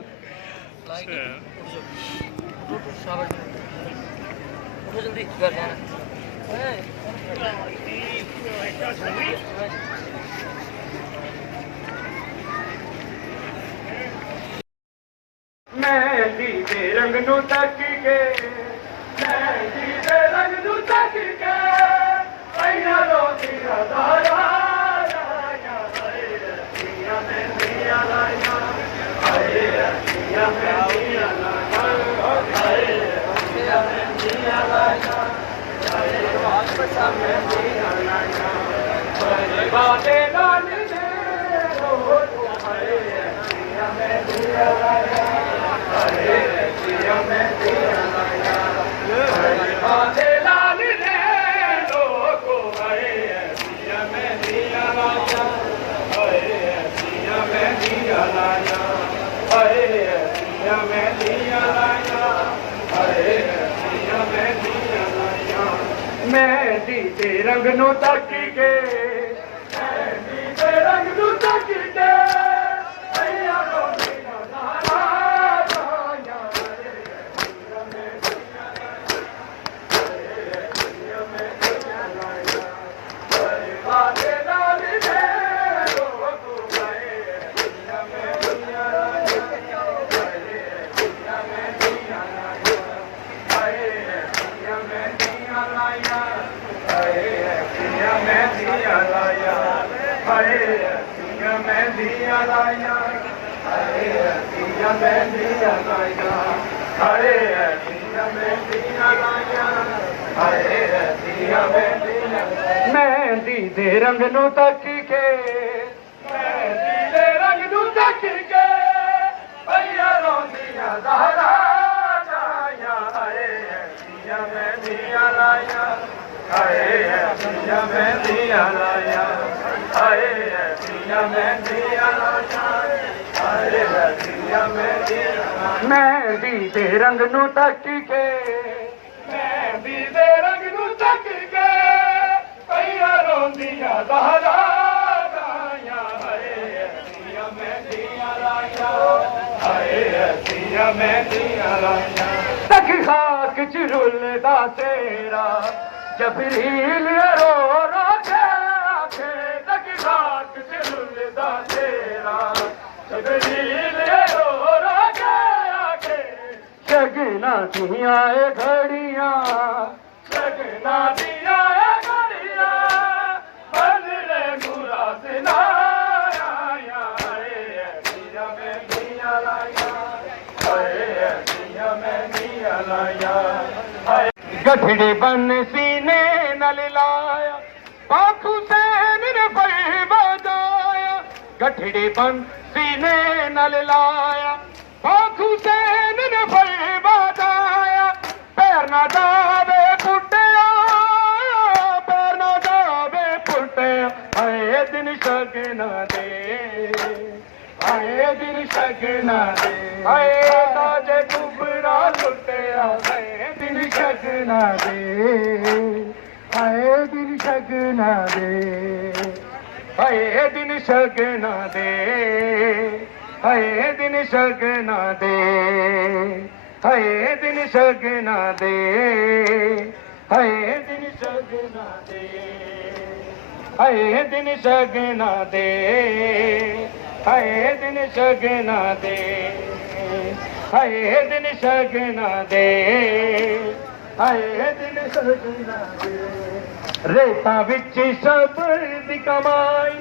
مہندی دے رنگ نو تک کے مہندی دے رنگ نو تک کے ਮਹਿੰਦੀ ਦੇ ਰੰਗ ਨੂੰ ਤੱਕ ਕੇ ਮਹਿੰਦੀ ਦੇ ਰੰਗ ਨੂੰ ਤੱਕ ਕੇ ਭਈਆ ਰੋਂਦੀ ਨਾ ਮਹਿੰਦੀ ਦੇ ਰੰਗ ਨੂੰ ਤੱਕ ਕੇ ਮਹਿੰਦੀ ਦੇ ਰੰਗ ਨੂੰ ਤੱਕ ਕੇ ਭਈਆ ਰੋਂਦੀਆਂ ਜ਼ਹਰਾ ਜਾਇਆ ਹਾਏ ਐਸੀਆਂ ਮਹਿੰਦੀਆਂ ਲਾਇਆ ਹਾਏ ਐਸੀਆਂ ਮਹਿੰਦੀਆਂ ਲਾਇਆ ਹਾਏ ਐਸੀਆਂ ਮਹਿੰਦੀਆਂ ਲਾਇਆ ਹਾਏ ਐਸੀਆਂ ਮਹਿੰਦੀਆਂ ਮਹਿੰਦੀ ਦੇ ਰੰਗ ਨੂੰ ਤੱਕ ਕੇ ਮਹਿੰਦੀ ਦੇ ਰੰਗ ਨੂੰ ਤੱਕ ਕੇ ਭਈਆ ਰੋਂਦੀਆਂ ਜ਼ਹਰਾ ਜਾਇਆ ਹਾਏ ਐਸੀਆਂ ਮਹਿੰਦੀਆਂ ਲਾਇਆ ਹਾਏ ਐਸੀਆਂ ਮਹਿੰਦੀਆਂ ਲਾਇਆ ਤੱਕ ਖਾਕ ਚ ਰੁੱਲਦਾ ਤੇਰਾ ਜਬਰੀਲ ਰੋ ਰੋ ਕੇ ਆਖੇ ਤੱਕ ਖਾਕ ਚ ਰੁੱਲਦਾ ਤੇਰਾ ਜਬਰੀਲ ਰੋ ਰੋ ਕੇ ਆਖੇ ਸ਼ਗਨਾ ਦੀਆਂ ਏ ਘੜੀਆਂ ਸ਼ਗਨਾ ਦੀਆਂ ਏ ਘੜੀਆਂ ਬਦਲੇ ਮੁਰਾਦ ਨਾ ਆਇਆ ਹਾਏ ਐਸੀਆਂ ਮਹਿੰਦੀਆਂ ਲਾਇਆ ਹਾਏ ਐਸੀਆਂ ਮਹਿੰਦੀਆਂ ਲਾਇਆ ਗਠੜੇ ਬਨ ਸੀਨੇ ਨਾਲ ਲਾਇਆ ਪਾਕ ਹੁਸੈਨ ਨੇ ਫਲ ਵਜਾਇਆ ਗਠੜੇ ਬਨ ਸੀਨੇ ਨਾਲ ਲਾਇਆ ਪਾਕ ਹੁਸੈਨ ਨੇ ਫਲ ਵਜਾਇਆ ਪੈਰ ਨਾ ਜਾਵੇ ਪੁੱਟਿਆ ਪੈਰ ਨਾ ਜਾਵੇ ਪੁੱਟਿਆ ਹਾਏ ਦਿਨ ਸ਼ਗਨਾ ਦੇ ਹਾਏ ਦਿਨ ਸ਼ਗਨਾ ਦੇ ਹਾਏ ਤਾਜੇ ਕੁਬਰਾ ਲੁੱਟਿਆ ਹਾਏ ਦਿਨ ਸ਼ਗਨਾ ਦੇ ਹਾਏ ਦਿਨ ਸ਼ਗਨਾ ਦੇ ਹਾਏ ਦਿਨ ਸ਼ਗਨਾ ਦੇ ਹਾਏ ਦਿਨ ਸ਼ਗਨਾ ਦੇ ਹਾਏ ਦਿਨ ਸ਼ਗਨਾ ਦੇ ਹਾਏ ਦਿਨ ਸ਼ਗਨਾ ਦੇ ਹਾਏ ਦਿਨ ਸ਼ਗਨਾ ਦੇ ਹਾਏ ਦਿਨ ਸ਼ਗਨਾ ਦੇ ਹਾਏ ਦਿਨ ਸ਼ਗਨਾ ਦੇ ਹਾਏ ਦਿਨ ਸ਼ਗਨਾ ਦੇ ਰੇਤਾਂ ਵਿੱਚ ਸਬਰ ਦੀ ਕਮਾਈ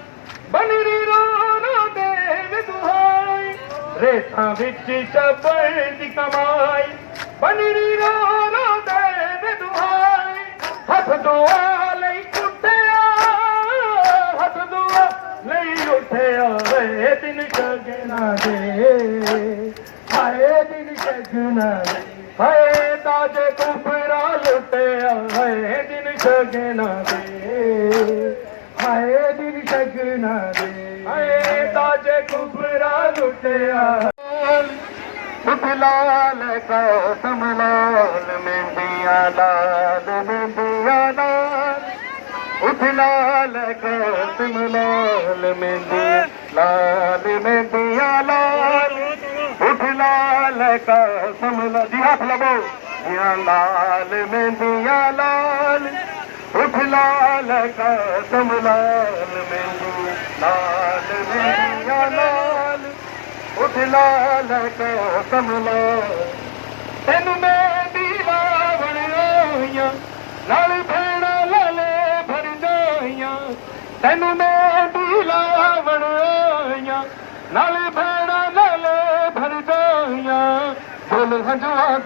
ਬਨਰੀ ਰੋਣਾ ਦੇਵ ਦੁਹਾਈ ਰੇਤਾਂ ਵਿੱਚ ਸਬਰ ਦੀ ਕਮਾਈ ਬਨਰੀ ਰੋਣਾ ਦੇਵ ਦੁਹਾਈ ਹੱਥ ਦੁਆ ਲਈ ਉੱਠਿਆ ਹੱਥ ਦੁਆ ਲਈ ਉੱਠਿਆ ਵੇ ਦਿਨ ਸ਼ਗਨਾ ਦੇ ਹਾਏ ਦਿਨ ਸ਼ਗਨਾ ਦੇ ਹਾਏ ਤਾਜੇ ਕੁਫਰਾ ਲੁੱਟਿਆ ਹਾਏ ਦਿਨ ਸ਼ਗਨਾ ਦੇ ਹਾਏ ਦਿਨ ਸ਼ਗਨਾ ਦੇ ਹਾਏ ਤਾਜੇ ਕੁਫਰਾ ਲੁੱਟਿਆ ਉੱਠ ਲਾਲ ਕਸਮ ਲਾਲ ਮਹਿੰਦੀਆਂ ਲਾਲ ਮਹਿੰਦੀਆਂ ਲਾਲ ਉੱਠ ਲਾਲ ਕਸਮ ਲਾਲ ਮਹਿੰਦੀਆਂ ਲਾਲ ਮਹਿੰਦੀਆਂ ਲਾਲ ਉੱਠ ਲਾਲ ਕਸਮ ਲਾਲ ਜੀ ਹੱਥ ਲਵੋ ਦੀਆਂ ਲਾਲ ਮਹਿੰਦੀਆਂ ਲਾਲ ਉੱਠ ਲਾਲ ਕਸਮ ਲਾਲ ਮਹਿੰਦੀਆਂ ਲਾਲ ਮਹਿੰਦੀਆਂ ਲਾਲ ਉੱਠ ਲਾਲ ਕਸਮ ਲਾਲ ਤੈਨੂੰ ਮਹਿੰਦੀ ਲਾਵਣ ਆਈਆਂ ਨਾਲ ਭੈਣਾਂ ਲਾਲੇ ਭਰਜਾਈਆਂ ਤੈਨੂੰ ਮਹਿੰਦੀ ਲਾਵਣ ਆਈਆਂ ਨਾਲ ਭੈਣਾਂ ਲਾਲੇ ਭਰਜਾਈਆਂ